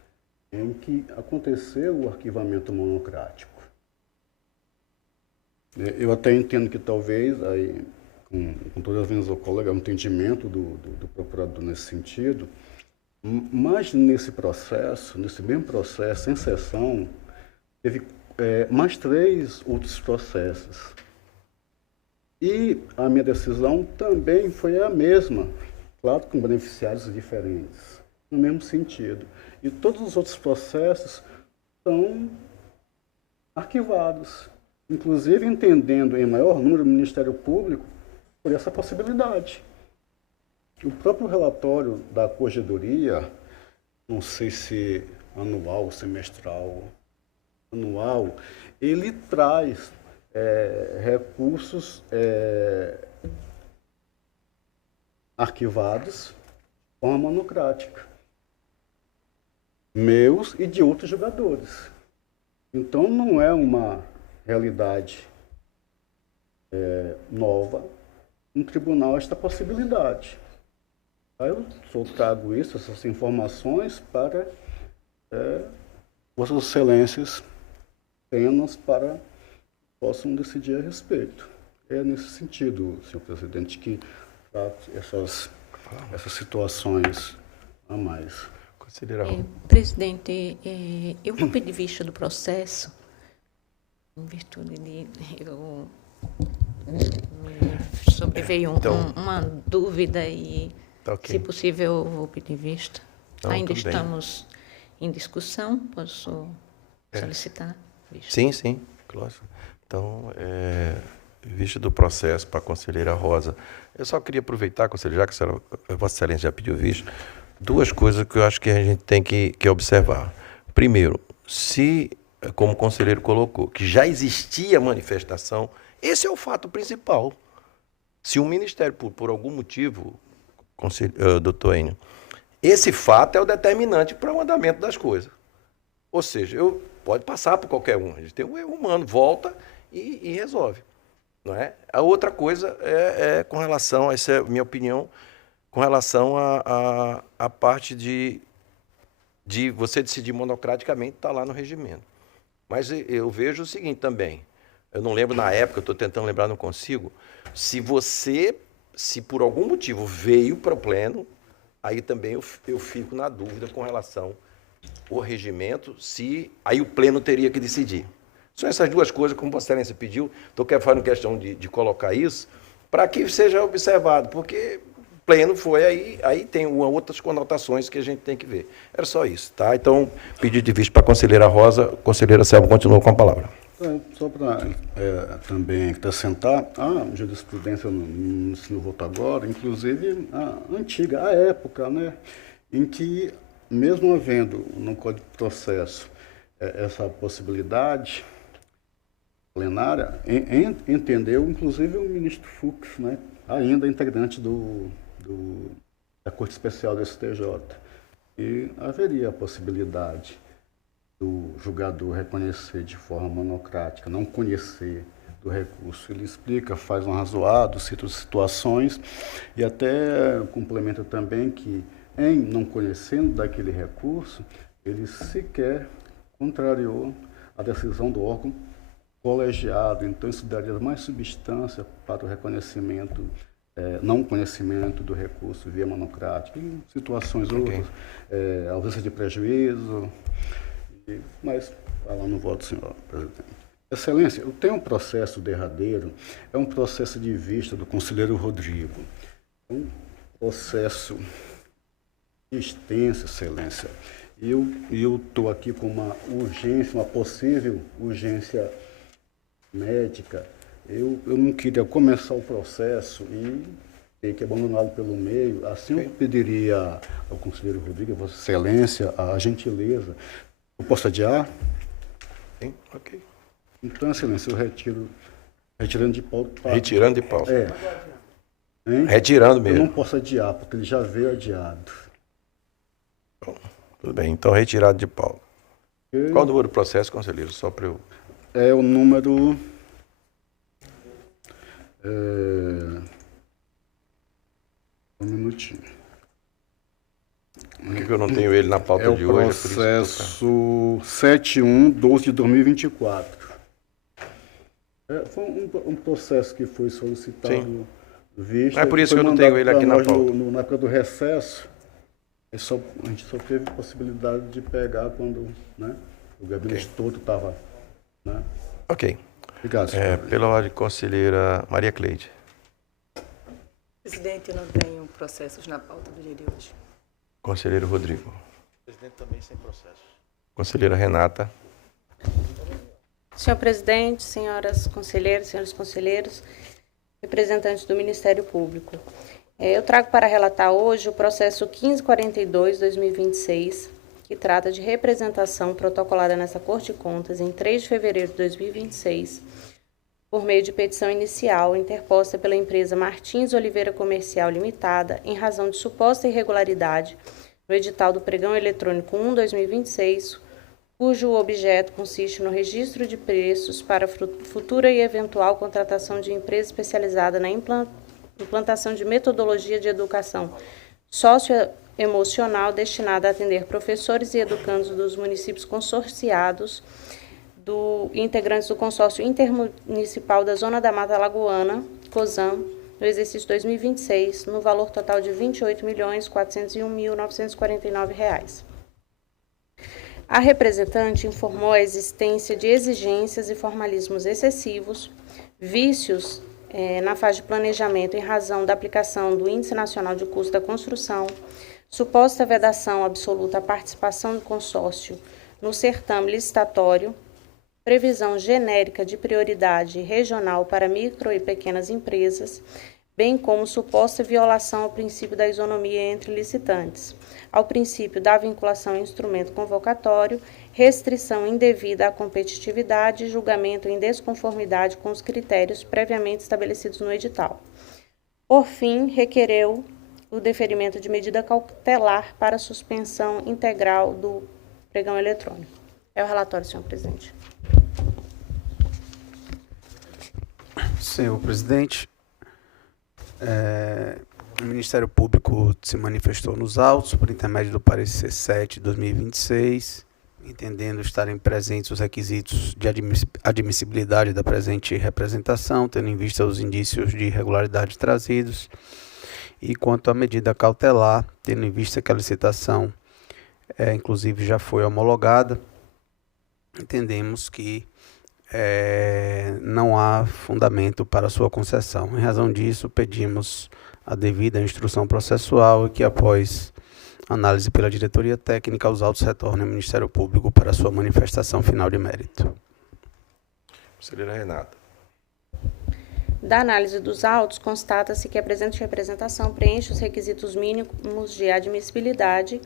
em que aconteceu o arquivamento monocrático. Eu até entendo que talvez, aí, com todas as vezes ao colega, o entendimento do procurador nesse sentido, mas nesse mesmo processo, em sessão, teve mais 3 outros processos. E a minha decisão também foi a mesma, claro, com beneficiários diferentes, no mesmo sentido. E todos os outros processos são arquivados. inclusive entendendo em maior número o Ministério Público por essa possibilidade. O próprio relatório da Corregedoria, não sei se anual ou semestral, anual, ele traz recursos arquivados de forma monocrática, meus e de outros jogadores. Então, não é uma realidade nova no tribunal esta possibilidade. Aí eu só trago essas informações para Vossas Excelências apenas para possam decidir a respeito. É nesse sentido, senhor presidente, que trato essas situações a mais. Conselheira Rosa. Presidente, eu vou pedir vista do processo, em virtude de eu me sobreveio uma dúvida e, Tá ok. se possível, eu vou pedir vista. Não, Ainda tudo bem. estamos em discussão, posso solicitar vista. Sim, sim, claro. Então, vista do processo para a conselheira Rosa. Eu só queria aproveitar, conselheira, já que Vossa Excelência já pediu vista, duas coisas que eu acho que a gente tem que observar. Primeiro, se, como o conselheiro colocou, que já existia manifestação, esse é o fato principal. Se o Ministério Público, por algum motivo, doutor Enio, esse fato é o determinante para o andamento das coisas. Ou seja, pode passar por qualquer um. A gente tem um erro humano, volta e resolve. Não é? A outra coisa é com relação, essa é a minha opinião, com relação à parte de você decidir monocraticamente, está lá no regimento. Mas eu vejo o seguinte também, eu não lembro na época, eu estou tentando lembrar, não consigo, se por algum motivo veio para o pleno, aí também eu fico na dúvida com relação ao regimento, aí o pleno teria que decidir. São essas duas coisas, como Vossa Excelência pediu, estou fazendo questão de colocar isso, para que seja observado, porque pleno foi aí tem outras conotações que a gente tem que ver. Era só isso, tá? Então, pedido de vista para a conselheira Rosa, conselheira Selma continua com a palavra. Só para também acrescentar, a jurisprudência, não se voto agora, inclusive a antiga, a época, né, em que, mesmo havendo no Código de Processo essa possibilidade plenária, entendeu, inclusive, o ministro Fux, né, ainda integrante da Corte Especial do STJ, e haveria a possibilidade do julgador reconhecer de forma monocrática, não conhecer do recurso. Ele explica, faz um arrazoado, cita situações e até complementa também que, em não conhecendo daquele recurso, ele sequer contrariou a decisão do órgão colegiado. Então, isso daria mais substância para o reconhecimento, não conhecimento do recurso via monocrática, em situações outras, ausência de prejuízo. Mas, falar no voto, senhor presidente. Excelência, eu tenho um processo derradeiro, é um processo de vista do conselheiro Rodrigo. Um processo extenso, Excelência. E eu estou aqui com uma urgência, uma possível urgência médica. Eu não queria começar o processo e ter que abandoná-lo pelo meio. Assim eu pediria ao conselheiro Rodrigo, a Vossa Excelência, a gentileza. Eu posso adiar? Sim, ok. Então, Excelência, eu retirando de pauta. Retirando de pauta. Hein? Retirando Eu mesmo. não posso adiar, porque ele já veio adiado. Bom, tudo bem, então retirado de pauta. Qual o número do processo, conselheiro? Só para eu... É o número... Um minutinho. Por que eu não tenho ele na pauta de hoje? É o processo 7112 de 2024. Foi um processo que foi solicitado vista. É por isso que eu não tenho ele aqui na pauta. Na época do recesso, a gente só teve possibilidade de pegar quando, né, o gabinete todo estava... Né? Ok. Obrigado, senhor. Pela ordem, conselheira Maria Cleide. Presidente, eu não tenho processos na pauta do dia de hoje. Conselheiro Rodrigo. Presidente também sem processo. Conselheira Renata. Senhor presidente, senhoras conselheiras, senhores conselheiros, representantes do Ministério Público. Eu trago para relatar hoje o processo 1542-2026, que trata de representação protocolada nessa Corte de Contas em 3 de fevereiro de 2026, por meio de petição inicial interposta pela empresa Martins Oliveira Comercial Limitada, em razão de suposta irregularidade no edital do Pregão Eletrônico 1/2026, cujo objeto consiste no registro de preços para futura e eventual contratação de empresa especializada na implantação de metodologia de educação socioemocional destinada a atender professores e educandos dos municípios consorciados integrantes do Consórcio Intermunicipal da Zona da Mata Alagoana, COSAM, no exercício 2026, no valor total de R$ 28.401.949. A representante informou a existência de exigências e formalismos excessivos, vícios na fase de planejamento em razão da aplicação do Índice Nacional de Custo da Construção, suposta vedação absoluta à participação do consórcio no certame licitatório, previsão genérica de prioridade regional para micro e pequenas empresas, bem como suposta violação ao princípio da isonomia entre licitantes, ao princípio da vinculação em instrumento convocatório, restrição indevida à competitividade e julgamento em desconformidade com os critérios previamente estabelecidos no edital. Por fim, requereu o deferimento de medida cautelar para suspensão integral do pregão eletrônico. É o relatório, senhor presidente. Senhor presidente, o Ministério Público se manifestou nos autos por intermédio do parecer 7/2026, entendendo estarem presentes os requisitos de admissibilidade da presente representação, tendo em vista os indícios de irregularidade trazidos, e quanto à medida cautelar, tendo em vista que a licitação, inclusive, já foi homologada, entendemos que não há fundamento para sua concessão. Em razão disso, pedimos a devida instrução processual e que, após análise pela diretoria técnica, os autos retornem ao Ministério Público para sua manifestação final de mérito. Conselheira Renata. Da análise dos autos, constata-se que a presente representação preenche os requisitos mínimos de admissibilidade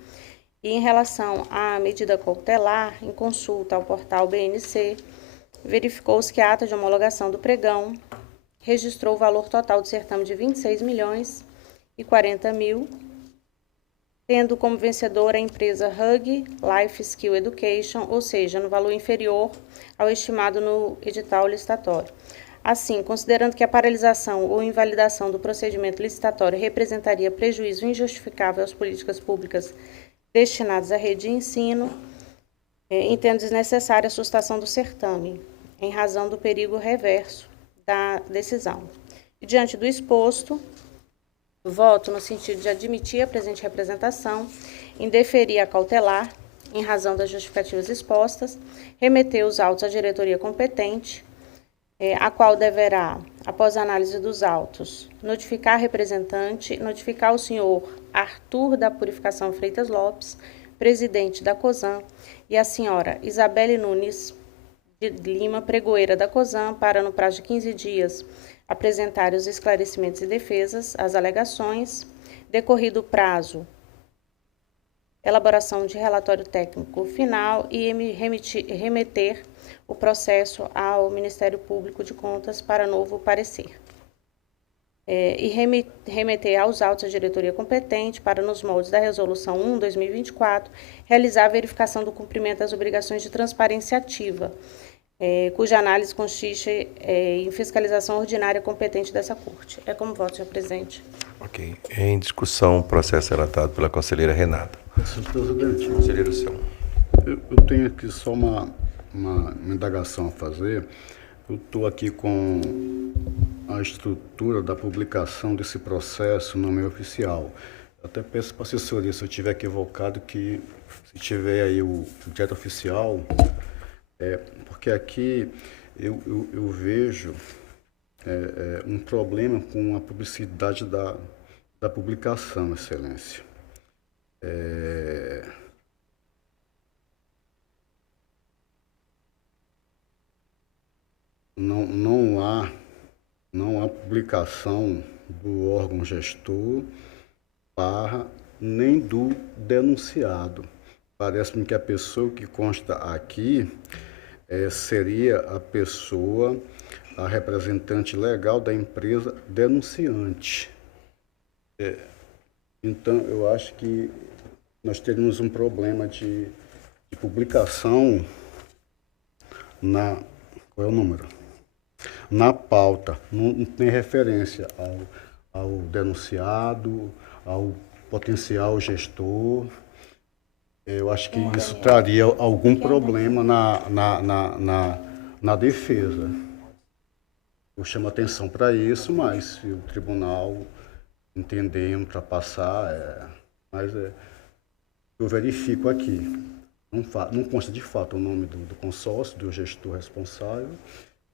e, em relação à medida cautelar, em consulta ao portal BNC, verificou-se que a ata de homologação do pregão registrou o valor total do certame de R$ 26.040.000, tendo como vencedora a empresa Hug Life Skill Education, ou seja, no valor inferior ao estimado no edital licitatório. Assim, considerando que a paralisação ou invalidação do procedimento licitatório representaria prejuízo injustificável às políticas públicas destinadas à rede de ensino, entendo desnecessária a sustação do certame, em razão do perigo reverso da decisão. E, diante do exposto, voto no sentido de admitir a presente representação, indeferir a cautelar, em razão das justificativas expostas, remeter os autos à diretoria competente, a qual deverá, após a análise dos autos, notificar a representante, notificar o senhor Arthur da Purificação Freitas Lopes, presidente da COSAM, e a senhora Isabelle Nunes de Lima, pregoeira da COSAM, para, no prazo de 15 dias, apresentar os esclarecimentos e defesas, as alegações, decorrido o prazo, elaboração de relatório técnico final e remeter o processo ao Ministério Público de Contas para novo parecer. E remeter aos autos à diretoria competente para, nos moldes da Resolução 1/2024, realizar a verificação do cumprimento das obrigações de transparência ativa, cuja análise consiste em fiscalização ordinária competente dessa Corte. É como voto, senhor presidente. Ok. Em discussão, o processo relatado pela conselheira Renata. Senhor presidente, Conselheiro Seu. eu tenho aqui só uma indagação a fazer. Eu estou aqui com a estrutura da publicação desse processo no meio oficial. Eu até peço para a assessoria, se eu estiver equivocado, que se tiver aí o direto oficial, porque aqui eu vejo um problema com a publicidade da publicação, Excelência. não há publicação do órgão gestor nem do denunciado. Parece-me que a pessoa que consta aqui seria a representante legal da empresa denunciante. Então, eu acho que nós teríamos um problema de publicação qual é o número? Na pauta, não tem referência ao denunciado, ao potencial gestor. Eu acho que isso traria algum problema na defesa. Eu chamo atenção para isso, mas se o tribunal entender ultrapassar, eu verifico aqui. Não consta de fato o nome do consórcio, do gestor responsável.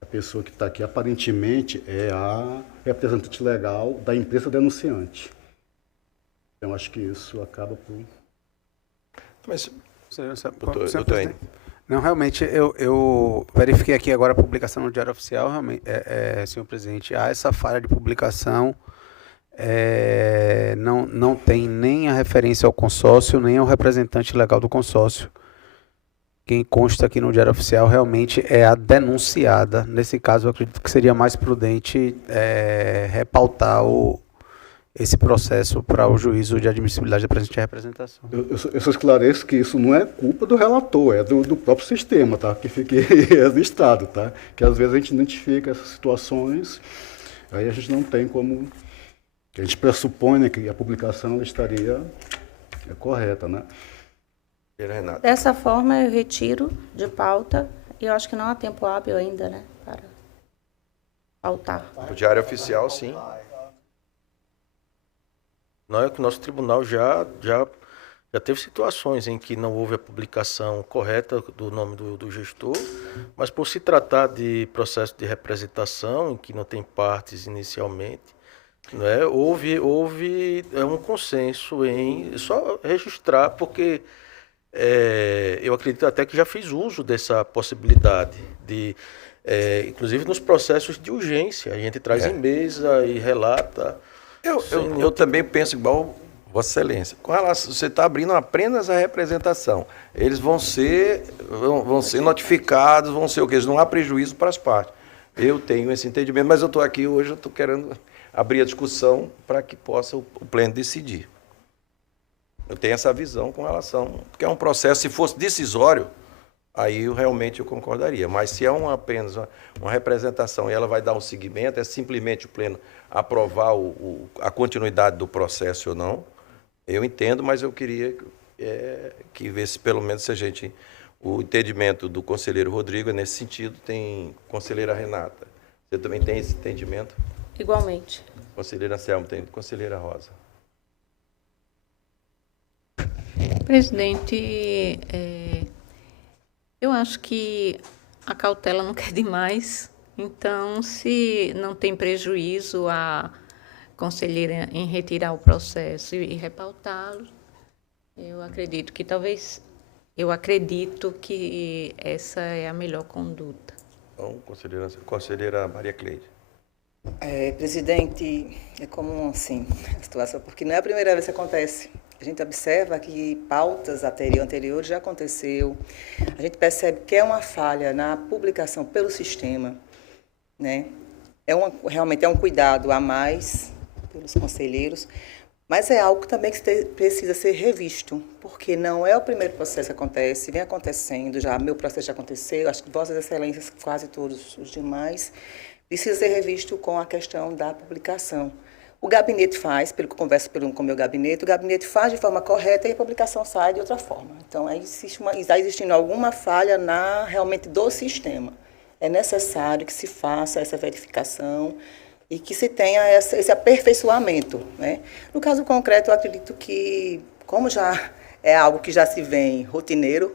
A pessoa que está aqui aparentemente é a representante legal da empresa denunciante. Então, acho que isso acaba por... Mas, Senhor doutor presidente, não, realmente, eu verifiquei aqui agora a publicação no Diário Oficial, realmente, senhor presidente, há essa falha de publicação, não tem nem a referência ao consórcio, nem ao representante legal do consórcio. Quem consta aqui no Diário Oficial realmente é a denunciada. Nesse caso, eu acredito que seria mais prudente repautar esse processo para o juízo de admissibilidade da presente representação. Eu só esclareço que isso não é culpa do relator, é do próprio sistema, tá? Que fique registrado, tá? Que às vezes a gente identifica essas situações, aí a gente não tem como... A gente pressupõe, né, que a publicação estaria correta, né? Renata. Dessa forma, eu retiro de pauta e eu acho que não há tempo hábil ainda, né, para pautar. O Diário Oficial, sim. Não é que o nosso tribunal já teve situações em que não houve a publicação correta do nome do gestor, mas por se tratar de processo de representação, em que não tem partes inicialmente, né, houve um consenso em só registrar, porque eu acredito até que já fiz uso dessa possibilidade, inclusive nos processos de urgência. A gente traz em mesa e relata. Eu também penso igual Vossa Excelência. Com relação, você está abrindo apenas a representação. Eles vão ser notificados, vão ser o quê? Não há prejuízo para as partes. Eu tenho esse entendimento, mas eu estou aqui hoje, eu estou querendo abrir a discussão para que possa o pleno decidir. Eu tenho essa visão com relação, porque é um processo, se fosse decisório, aí realmente eu concordaria. Mas se é apenas uma representação e ela vai dar um seguimento, é simplesmente o pleno aprovar a continuidade do processo ou não, eu entendo, mas eu queria que visse pelo menos se a gente... O entendimento do conselheiro Rodrigo é nesse sentido, tem conselheira Renata. Você também tem esse entendimento? Igualmente. Conselheira Anselmo, tem conselheira Rosa. Presidente, eu acho que a cautela não quer demais, então, se não tem prejuízo a conselheira em retirar o processo e repautá-lo, eu acredito que essa é a melhor conduta. Então, conselheira Maria Cleide. Presidente, é comum, assim, a situação, porque não é a primeira vez que acontece. A gente observa que pautas anteriores já aconteceu. A gente percebe que é uma falha na publicação pelo sistema, né? Realmente é um cuidado a mais pelos conselheiros, mas é algo também que precisa ser revisto, porque não é o primeiro processo que acontece, vem acontecendo, meu processo já aconteceu, acho que Vossas Excelências, quase todos os demais, precisa ser revisto com a questão da publicação. O gabinete faz, pelo que eu converso com o meu gabinete, o gabinete faz de forma correta e a publicação sai de outra forma. Então, aí está existindo alguma falha realmente do sistema. É necessário que se faça essa verificação e que se tenha esse aperfeiçoamento, né? No caso concreto, eu acredito que, como já é algo que já se vem rotineiro,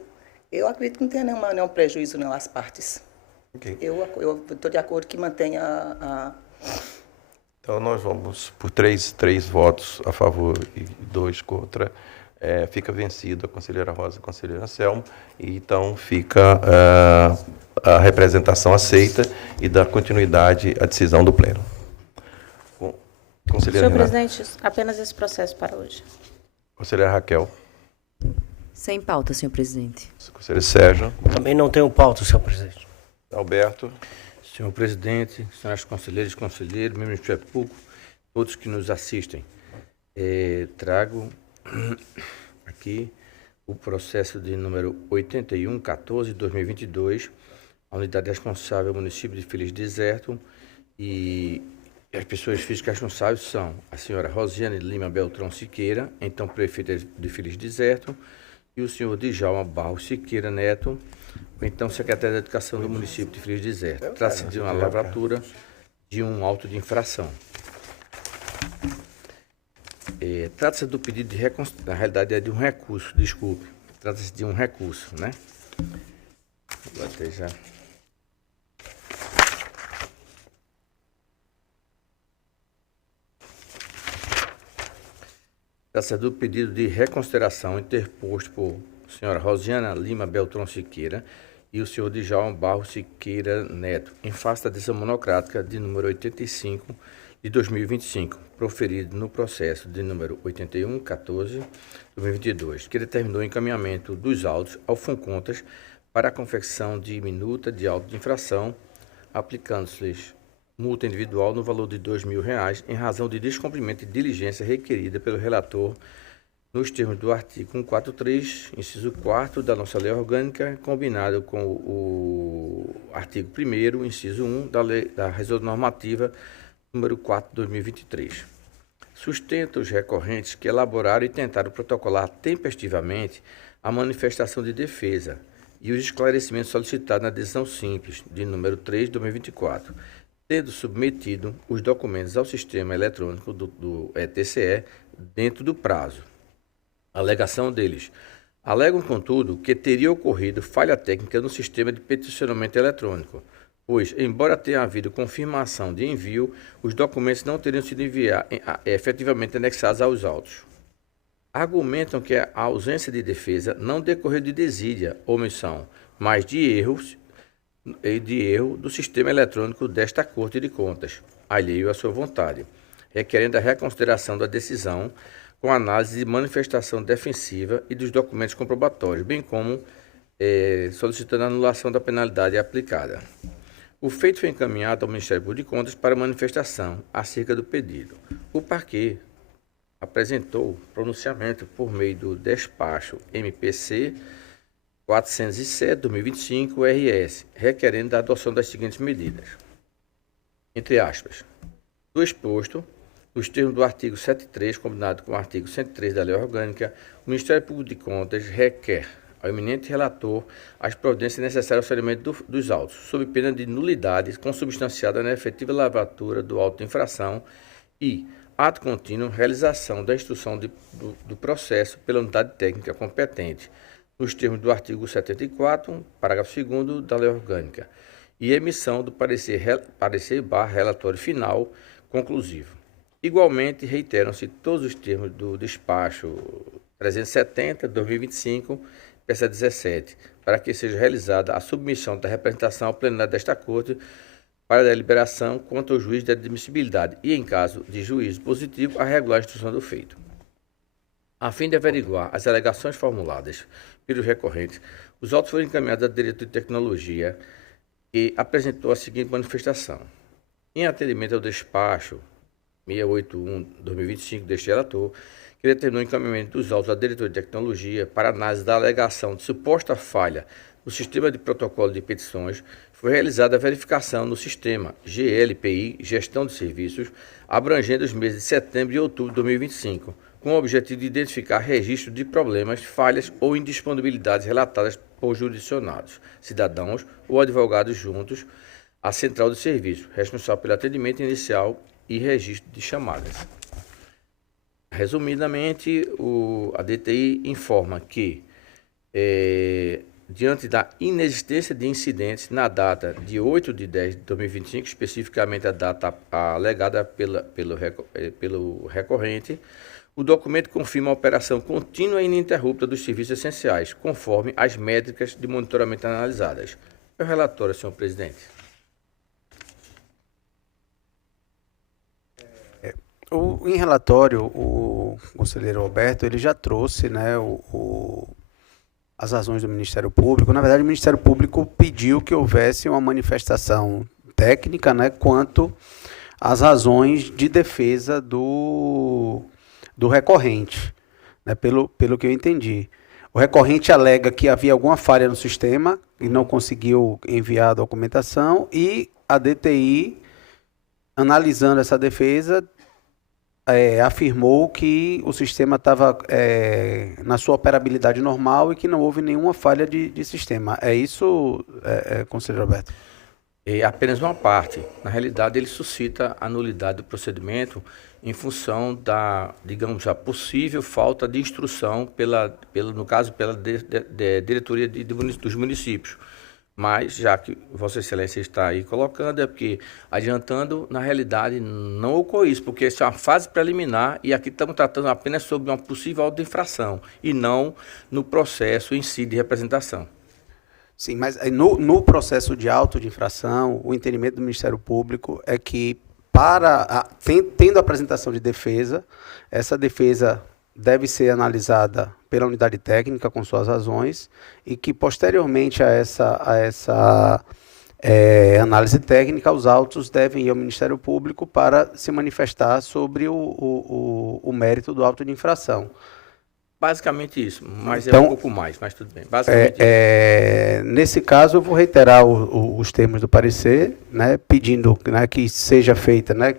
eu acredito que não tenha nenhum prejuízo não às partes. Okay. Eu estou de acordo que mantenha Então, nós vamos por três votos a favor e 2 contra. fica vencido a conselheira Rosa e a conselheira Anselmo, e então fica a representação aceita e dá continuidade à decisão do Pleno. Conselheira Senhor Renata. presidente, apenas esse processo para hoje. Conselheira Raquel. Sem pauta, senhor presidente. Conselheiro Sérgio. Também não tenho pauta, senhor presidente. Alberto. Senhor presidente, senhoras conselheiras e conselheiros, membros do Ministério Público, todos que nos assistem, trago aqui o processo de número 8114/2022, a unidade responsável é o município de Feliz Deserto, e as pessoas físicas responsáveis são a senhora Rosiane Lima Beltrão Siqueira, então prefeita de Feliz Deserto, e o senhor Djalma Barros Siqueira Neto, ou então secretário da Educação do município de Feliz Deserto. Trata-se de uma lavratura de um auto de infração. Trata-se do pedido de reconstrução, na realidade é de um recurso, desculpe. Trata-se de um recurso, né? Vou até já. Trata-se do pedido de reconsideração interposto por senhora Rosiana Lima Beltrão Siqueira e o senhor Djalma Barros Siqueira Neto, em face da decisão monocrática de número 85 de 2025, proferido no processo de número 8114/2022, que determinou o encaminhamento dos autos ao FUNCONTAS para a confecção de minuta de auto de infração, aplicando-se-lhes multa individual no valor de R$2.000 em razão de descumprimento de diligência requerida pelo relator nos termos do artigo 143, inciso 4 da nossa lei orgânica, combinado com o artigo 1º, inciso 1 da resolução normativa número 4 de 2023. Sustenta os recorrentes que elaboraram e tentaram protocolar tempestivamente a manifestação de defesa e os esclarecimentos solicitados na decisão simples de número 3 de 2024, tendo submetido os documentos ao sistema eletrônico do ETCE dentro do prazo. A alegação deles. Alegam, contudo, que teria ocorrido falha técnica no sistema de peticionamento eletrônico, pois, embora tenha havido confirmação de envio, os documentos não teriam sido efetivamente anexados aos autos. Argumentam que a ausência de defesa não decorreu de desídia, omissão, mas de erro do sistema eletrônico desta Corte de Contas, alheio à sua vontade, requerendo a reconsideração da decisão com análise de manifestação defensiva e dos documentos comprobatórios, bem como solicitando a anulação da penalidade aplicada. O feito foi encaminhado ao Ministério Público de Contas para manifestação acerca do pedido. O parquê apresentou pronunciamento por meio do despacho MPC 407/2025 RS, requerendo a adoção das seguintes medidas. Entre aspas, do exposto, nos termos do artigo 73, combinado com o artigo 103 da Lei Orgânica, o Ministério Público de Contas requer ao eminente relator as providências necessárias ao saneamento dos autos, sob pena de nulidade consubstanciada na efetiva lavratura do auto de infração e, ato contínuo, realização da instrução do processo pela unidade técnica competente, nos termos do artigo 74, parágrafo 2º da Lei Orgânica, e emissão do parecer/relatório final conclusivo. Igualmente, reiteram-se todos os termos do despacho 370/2025, peça 17, para que seja realizada a submissão da representação ao plenário desta Corte para a deliberação quanto ao juízo de admissibilidade e, em caso de juízo positivo, a regular instrução do feito. A fim de averiguar as alegações formuladas pelos recorrentes, os autos foram encaminhados à Diretoria de Tecnologia, que apresentou a seguinte manifestação. Em atendimento ao despacho 681/2025 deste relator, que determinou o encaminhamento dos autos à Diretoria de Tecnologia para análise da alegação de suposta falha no sistema de protocolo de petições, foi realizada a verificação no sistema GLPI, Gestão de Serviços, abrangendo os meses de setembro e outubro de 2025, com o objetivo de identificar registro de problemas, falhas ou indisponibilidades relatadas por jurisdicionados, cidadãos ou advogados juntos à Central de Serviço, responsável pelo atendimento inicial e registro de chamadas. Resumidamente, a DTI informa que, diante da inexistência de incidentes na data de 8/10/2025, especificamente a data alegada pelo recorrente, O documento confirma a operação contínua e ininterrupta dos serviços essenciais, conforme as métricas de monitoramento analisadas. É o relatório, senhor presidente. Em relatório, o conselheiro Roberto ele já trouxe, né, as razões do Ministério Público. Na verdade, o Ministério Público pediu que houvesse uma manifestação técnica, né, quanto às razões de defesa do recorrente, né, pelo que eu entendi. O recorrente alega que havia alguma falha no sistema e não conseguiu enviar a documentação, e a DTI, analisando essa defesa, afirmou que o sistema estava na sua operabilidade normal e que não houve nenhuma falha de sistema. É isso, conselheiro Roberto? É apenas uma parte. Na realidade, ele suscita a nulidade do procedimento em função da, digamos, a possível falta de instrução, no caso, pela diretoria dos municípios. Mas, já que Vossa Excelência está aí colocando, é porque, adiantando, na realidade, não ocorreu isso, porque isso é uma fase preliminar e aqui estamos tratando apenas sobre uma possível auto-infração e não no processo em si de representação. Sim, mas no processo de auto de infração, o entendimento do Ministério Público é que, tendo a apresentação de defesa, essa defesa deve ser analisada pela unidade técnica com suas razões e que, posteriormente a essa análise técnica, os autos devem ir ao Ministério Público para se manifestar sobre o mérito do auto de infração. Basicamente isso, mas então, é um pouco mais, mas tudo bem. Basicamente nesse caso, eu vou reiterar os termos do parecer, né, pedindo, né, que seja feita, né,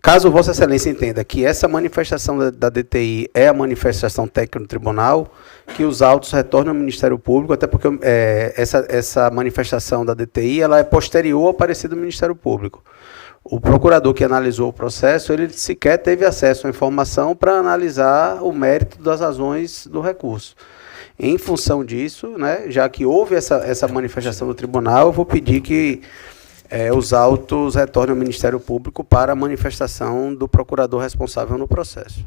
caso Vossa Excelência entenda que essa manifestação da DTI é a manifestação técnica do tribunal, que os autos retornem ao Ministério Público, até porque essa manifestação da DTI ela é posterior ao parecer do Ministério Público. O procurador que analisou o processo, ele sequer teve acesso à informação para analisar o mérito das razões do recurso. Em função disso, né, já que houve essa manifestação do tribunal, eu vou pedir que os autos retornem ao Ministério Público para a manifestação do procurador responsável no processo.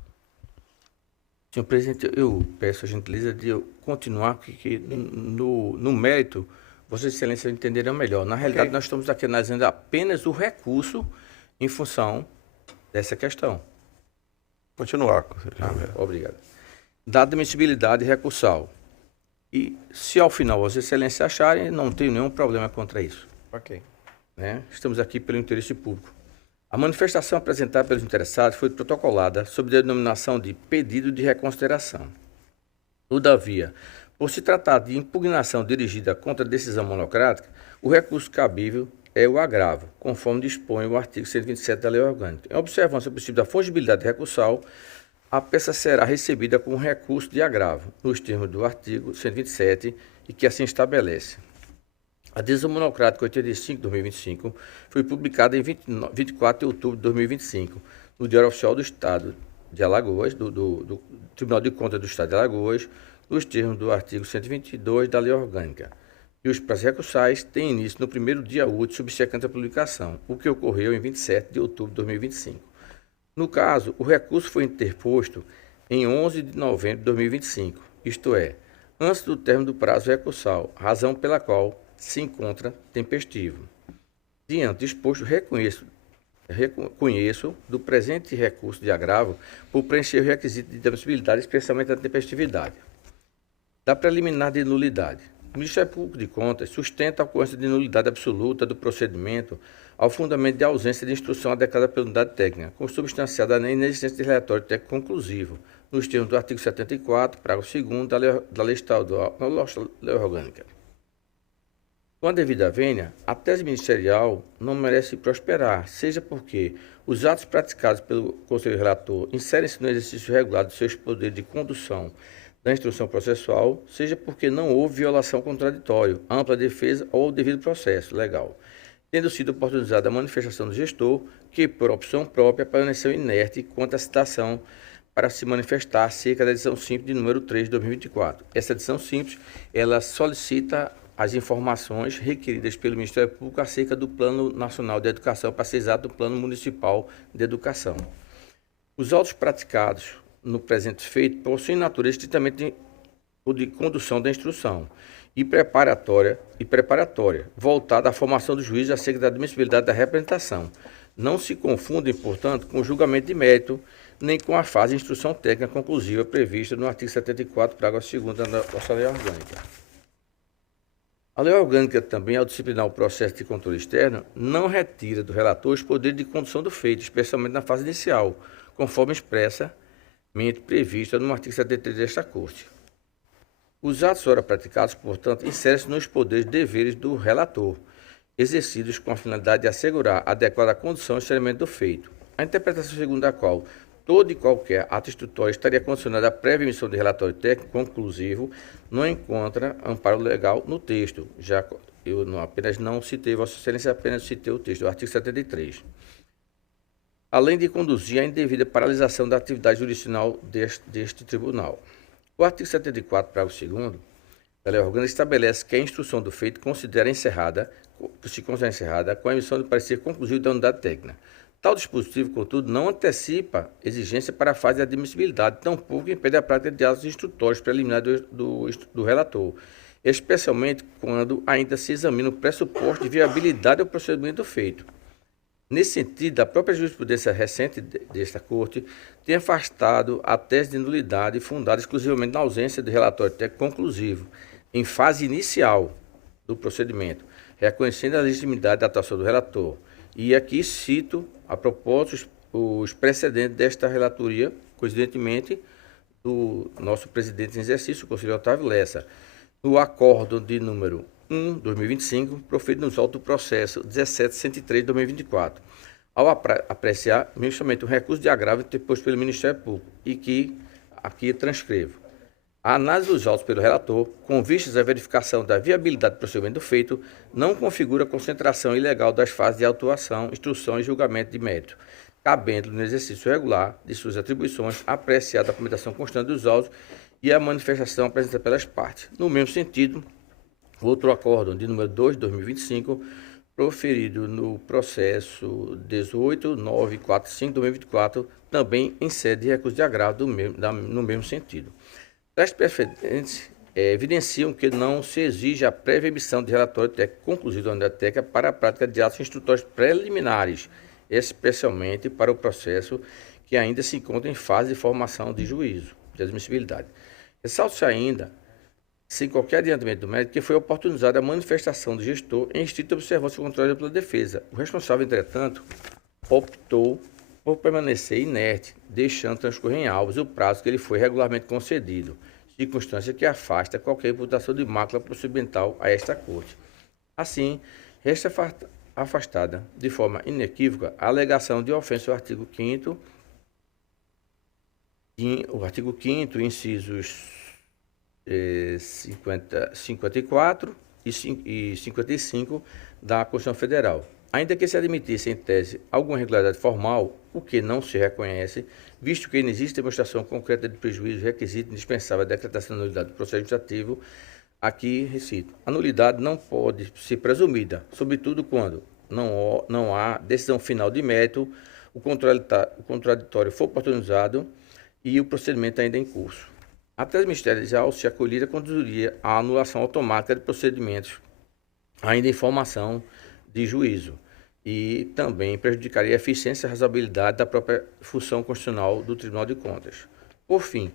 Senhor presidente, eu peço a gentileza de eu continuar, porque no mérito, Vossa Excelência entenderão melhor. Na realidade, nós estamos aqui analisando apenas o recurso em função dessa questão. Continuar. Obrigado. Da admissibilidade recursal. E se ao final Vossa Excelência acharem, não tenho nenhum problema contra isso. Ok. Né? Estamos aqui pelo interesse público. A manifestação apresentada pelos interessados foi protocolada sob denominação de pedido de reconsideração. Todavia, por se tratar de impugnação dirigida contra a decisão monocrática, o recurso cabível é o agravo, conforme dispõe o artigo 127 da Lei Orgânica. Em observância ao princípio da fungibilidade recursal, a peça será recebida com recurso de agravo, nos termos do artigo 127, e que assim estabelece. A decisão monocrática 85 de 2025 foi publicada em 24 de outubro de 2025, no Diário Oficial do Estado de Alagoas, do Tribunal de Contas do Estado de Alagoas, nos termos do artigo 122 da Lei Orgânica. E os prazos recursais têm início no primeiro dia útil subsequente à publicação, o que ocorreu em 27 de outubro de 2025. No caso, o recurso foi interposto em 11 de novembro de 2025, isto é, antes do término do prazo recursal, razão pela qual se encontra tempestivo. Diante do exposto, reconheço do presente recurso de agravo por preencher o requisito de admissibilidade, especialmente a tempestividade. Da preliminar de nulidade. O Ministério Público de Contas sustenta a ocorrência de nulidade absoluta do procedimento ao fundamento de ausência de instrução adequada pela unidade técnica, consubstanciada na inexistência de relatório técnico conclusivo, nos termos do artigo 74, parágrafo 2º da Lei Estadual, Lei Orgânica. Com a devida vênia, a tese ministerial não merece prosperar, seja porque os atos praticados pelo Conselho Relator inserem-se no exercício regular de seus poderes de condução da instrução processual, seja porque não houve violação contraditória, ampla defesa ou devido processo legal, tendo sido oportunizada a manifestação do gestor, que, por opção própria, permaneceu inerte quanto à citação para se manifestar acerca da edição simples de número 3 de 2024. Essa edição simples, ela solicita as informações requeridas pelo Ministério Público acerca do Plano Nacional de Educação, para ser exato, do Plano Municipal de Educação. Os autos praticados no presente feito possuem natureza estritamente de condução da instrução e preparatória, voltada à formação do juiz acerca da admissibilidade da representação. Não se confundem, portanto, com o julgamento de mérito, nem com a fase de instrução técnica conclusiva prevista no artigo 74, parágrafo 2º da nossa lei orgânica. A lei orgânica também, ao disciplinar o processo de controle externo, não retira do relator os poderes de condução do feito, especialmente na fase inicial, conforme expressamente prevista no artigo 73 desta Corte. Os atos ora praticados, portanto, inserem-se nos poderes e deveres do relator, exercidos com a finalidade de assegurar a adequada condução e encerramento do feito. A interpretação segundo a qual todo e qualquer ato instrutório estaria condicionado à prévia emissão de relatório técnico conclusivo não encontra amparo legal no texto. Já eu apenas não citei, Vossa Excelência, apenas citei o texto do artigo 73. Além de conduzir a indevida paralisação da atividade jurisdicional deste tribunal. O artigo 74, parágrafo 2º, da lei orgânica estabelece que a instrução do feito se considera encerrada com a emissão de parecer conclusivo da unidade técnica. Tal dispositivo, contudo, não antecipa exigência para a fase de admissibilidade, tampouco impede a prática de atos instrutórios preliminares do relator, especialmente quando ainda se examina o pressuposto de viabilidade do procedimento do feito. Nesse sentido, a própria jurisprudência recente desta Corte tem afastado a tese de nulidade fundada exclusivamente na ausência de relatório técnico conclusivo, em fase inicial do procedimento, reconhecendo a legitimidade da atuação do relator. E aqui cito, a propósito, os precedentes desta relatoria, coincidentemente, do nosso presidente em exercício, o conselheiro Otávio Lessa, no acordo de número 1/2025, proferido nos autos do processo 17.103/2024, ao apreciar justamente o recurso de agravo interposto pelo Ministério Público, e que aqui transcrevo. A análise dos autos pelo relator, com vistas à verificação da viabilidade do procedimento feito, não configura concentração ilegal das fases de autuação, instrução e julgamento de mérito, cabendo no exercício regular de suas atribuições, apreciar a documentação constante dos autos e a manifestação apresentada pelas partes. No mesmo sentido, outro acórdão de número 2/2025, proferido no processo 18.945/2024, também em sede de recurso de agravo no mesmo sentido. Tais precedentes evidenciam que não se exige a prévia emissão de relatório técnico conclusivo da unidade técnica para a prática de atos instrutórios preliminares, especialmente para o processo que ainda se encontra em fase de formação de juízo de admissibilidade. Ressalta-se ainda, sem qualquer adiantamento do mérito, que foi oportunizada a manifestação do gestor em estrita observância contrária pela defesa. O responsável, entretanto, optou por permanecer inerte, deixando transcorrer em autos o prazo que lhe foi regularmente concedido, circunstância que afasta qualquer imputação de mácula procedimental a esta Corte. Assim, resta afastada de forma inequívoca a alegação de ofensa ao artigo 5º, incisos 54 e 55 da Constituição Federal. Ainda que se admitisse em tese alguma irregularidade formal, o que não se reconhece, visto que não existe demonstração concreta de prejuízo, requisito indispensável à decretação da nulidade do processo administrativo, aqui recito. A nulidade não pode ser presumida, sobretudo quando não há decisão final de mérito, o contraditório for oportunizado e o procedimento ainda em curso. A tese ministerial, se acolhida, conduziria à anulação automática de procedimentos ainda em formação de juízo e também prejudicaria a eficiência e razoabilidade da própria função constitucional do Tribunal de Contas. Por fim,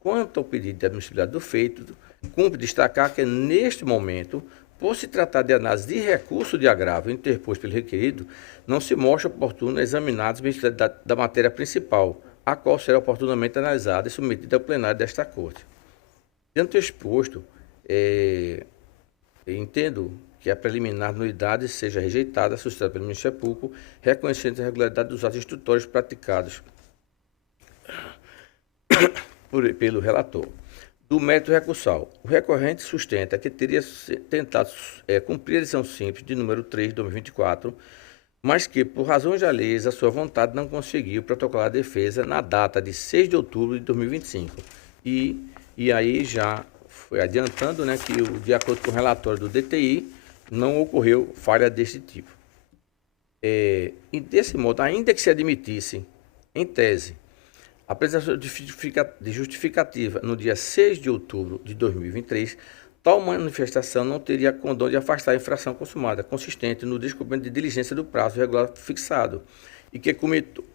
quanto ao pedido de admissibilidade do feito, cumpre destacar que, neste momento, por se tratar de análise de recurso de agravo interposto pelo requerido, não se mostra oportuno examinar a admissibilidade da matéria principal, a qual será oportunamente analisada e submetida ao plenário desta Corte. Diante do exposto, entendo que a preliminar nulidade seja rejeitada, suscitada pelo Ministério Público, reconhecendo a irregularidade dos atos instrutórios praticados pelo relator. Do mérito recursal, o recorrente sustenta que teria tentado cumprir a decisão simples de número 3 de 2024, mas que, por razões alheias à sua vontade, não conseguiu protocolar a defesa na data de 6 de outubro de 2025. E aí já foi adiantando, né, que, de acordo com o relatório do DTI, não ocorreu falha deste tipo. E desse modo, ainda que se admitisse, em tese, A apresentação de justificativa no dia 6 de outubro de 2023, tal manifestação não teria condão de afastar a infração consumada, consistente no descumprimento de diligência do prazo regular fixado, e que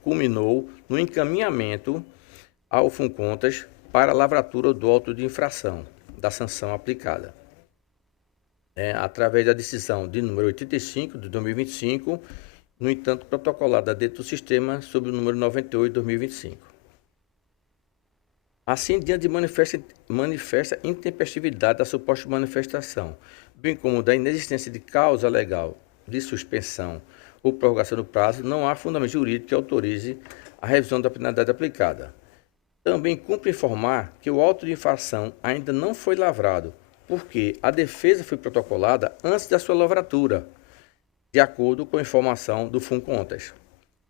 culminou no encaminhamento ao FUNCONTAS para a lavratura do auto de infração da sanção aplicada. Através da decisão de número 85 de 2025, no entanto, protocolada dentro do sistema sob o número 98 de 2025. Assim, diante de manifesta intempestividade da suposta manifestação, bem como da inexistência de causa legal de suspensão ou prorrogação do prazo, não há fundamento jurídico que autorize a revisão da penalidade aplicada. Também cumpre informar que o auto de infração ainda não foi lavrado, porque a defesa foi protocolada antes da sua lavratura, de acordo com a informação do FUNCONTAS.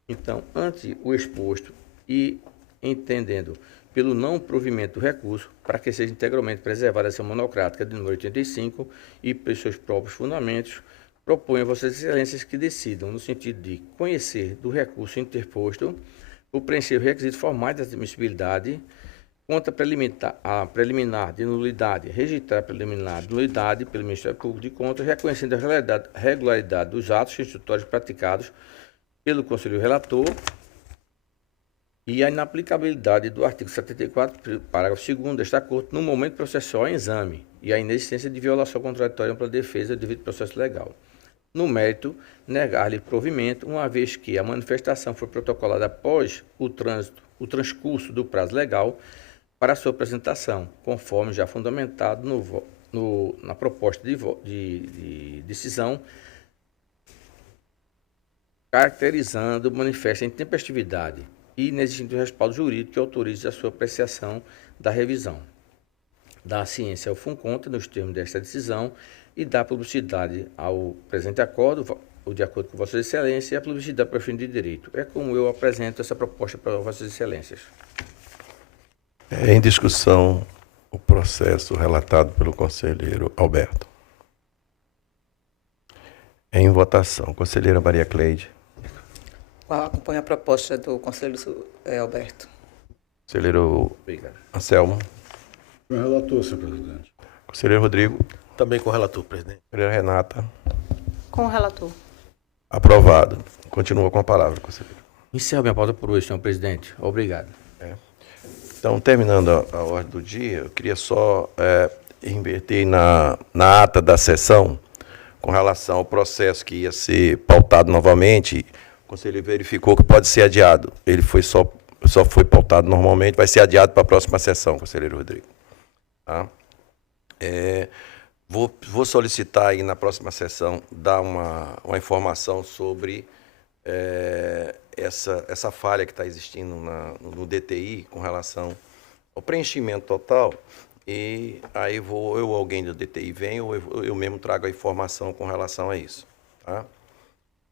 Então, ante o exposto e entendendo pelo não provimento do recurso, para que seja integralmente preservada a ação monocrática de número 85 e pelos seus próprios fundamentos, proponho a Vossas Excelências que decidam no sentido de conhecer do recurso interposto o preencher os requisitos formais de admissibilidade, contra a preliminar de nulidade, registrar a preliminar de nulidade pelo Ministério Público de Contas, reconhecendo a regularidade dos atos institutórios praticados pelo Conselheiro Relator e a inaplicabilidade do artigo 74, parágrafo 2º desta Corte, no momento processual em exame, e a inexistência de violação contraditória pela defesa do devido processo legal. No mérito, negar-lhe provimento, uma vez que a manifestação foi protocolada após o transcurso do prazo legal para sua apresentação, conforme já fundamentado na proposta de decisão, caracterizando o manifesto em tempestividade e inexistente respaldo jurídico que autorize a sua apreciação da revisão. Dá ciência ao FUNCONTAS nos termos desta decisão e dá publicidade ao presente acordo, de acordo com Vossas Excelências, e a publicidade para o fim de direito. É como eu apresento essa proposta para Vossas Excelências. Em discussão, o processo relatado pelo conselheiro Alberto. Em votação, conselheira Maria Cleide. Acompanho a proposta do conselheiro Alberto. Conselheiro Obrigado. Anselmo. Com o relator, senhor presidente. Conselheiro Rodrigo. Também com o relator, presidente. Conselheira Renata. Com o relator. Aprovado. Continua com a palavra, conselheiro. Encerro minha pauta por hoje, senhor presidente. Obrigado. Então, terminando a ordem do dia, eu queria só inverter na ata da sessão, com relação ao processo que ia ser pautado novamente. O conselheiro verificou que pode ser adiado. Ele só foi pautado normalmente, vai ser adiado para a próxima sessão, conselheiro Rodrigo. Tá? Vou solicitar aí na próxima sessão dar uma informação sobre essa falha que está existindo no DTI com relação ao preenchimento total, e aí alguém do DTI vem ou eu mesmo trago a informação com relação a isso. Tá?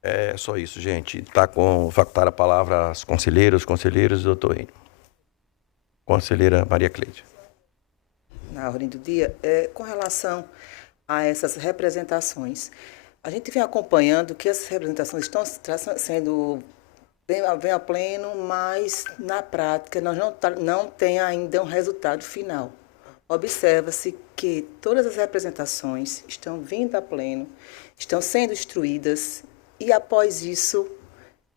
É só isso, gente. Está com facultar a palavra às conselheiros e doutor Enio. Conselheira Maria Cleide. Na ordem do dia, com relação a essas representações, a gente vem acompanhando que essas representações estão sendo bem a pleno, mas na prática nós não tem ainda um resultado final. Observa-se que todas as representações estão vindo a pleno, estão sendo instruídas, e após isso,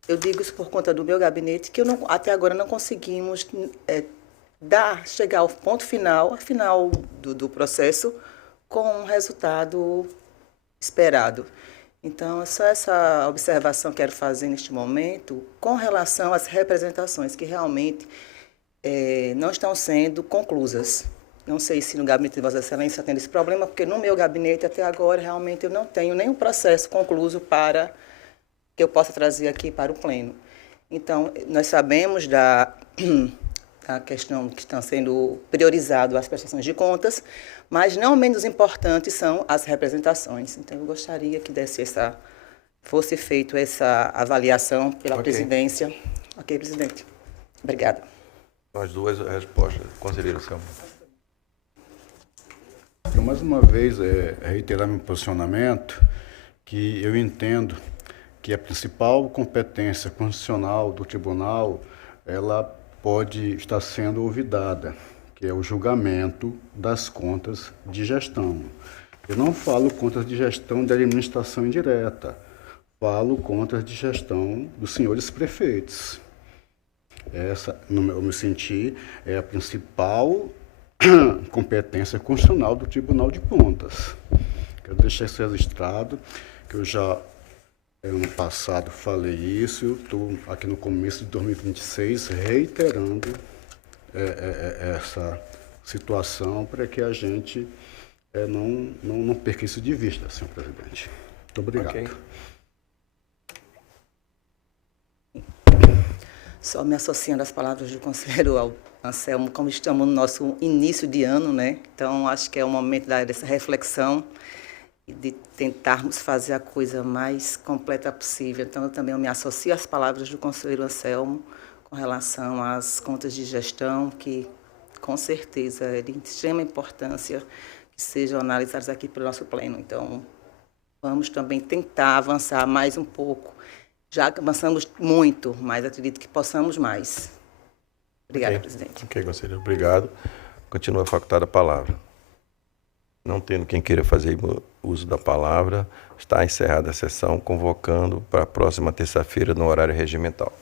eu digo isso por conta do meu gabinete, que até agora não conseguimos chegar ao ponto final, do processo, com um resultado esperado. Então, é só essa observação que quero fazer neste momento com relação às representações que realmente não estão sendo conclusas. Não sei se no gabinete de Vossa Excelência tem esse problema, porque no meu gabinete, até agora, realmente eu não tenho nenhum processo concluso para que eu possa trazer aqui para o Pleno. Então, nós sabemos da questão que estão sendo priorizadas as prestações de contas, mas não menos importantes são as representações. Então, eu gostaria que fosse feita essa avaliação pela presidência. Ok, presidente. Obrigada. As duas respostas, conselheiro Selma. Eu, mais uma vez, reiterar meu posicionamento, que eu entendo que a principal competência constitucional do tribunal, ela pode estar sendo olvidada, que é o julgamento das contas de gestão. Eu não falo contas de gestão de administração indireta, falo contas de gestão dos senhores prefeitos. Essa, no meu sentir, é a principal competência constitucional do Tribunal de Contas. Quero deixar isso registrado, que eu já, ano passado, falei isso, eu estou aqui no começo de 2026 reiterando essa situação para que a gente não perca isso de vista, senhor presidente. Muito obrigado. Ok. Só me associando às palavras do conselheiro Anselmo, como estamos no nosso início de ano, né? Então, acho que é o momento dessa reflexão e de tentarmos fazer a coisa mais completa possível. Então, eu também me associo às palavras do conselheiro Anselmo com relação às contas de gestão, que, com certeza, é de extrema importância que sejam analisadas aqui pelo nosso pleno. Então, vamos também tentar avançar mais um pouco. Já avançamos muito, mas acredito que possamos mais. Obrigada, presidente. Ok, conselheiro, obrigado. Continua facultada a palavra. Não tendo quem queira fazer uso da palavra, está encerrada a sessão, convocando para a próxima terça-feira no horário regimental.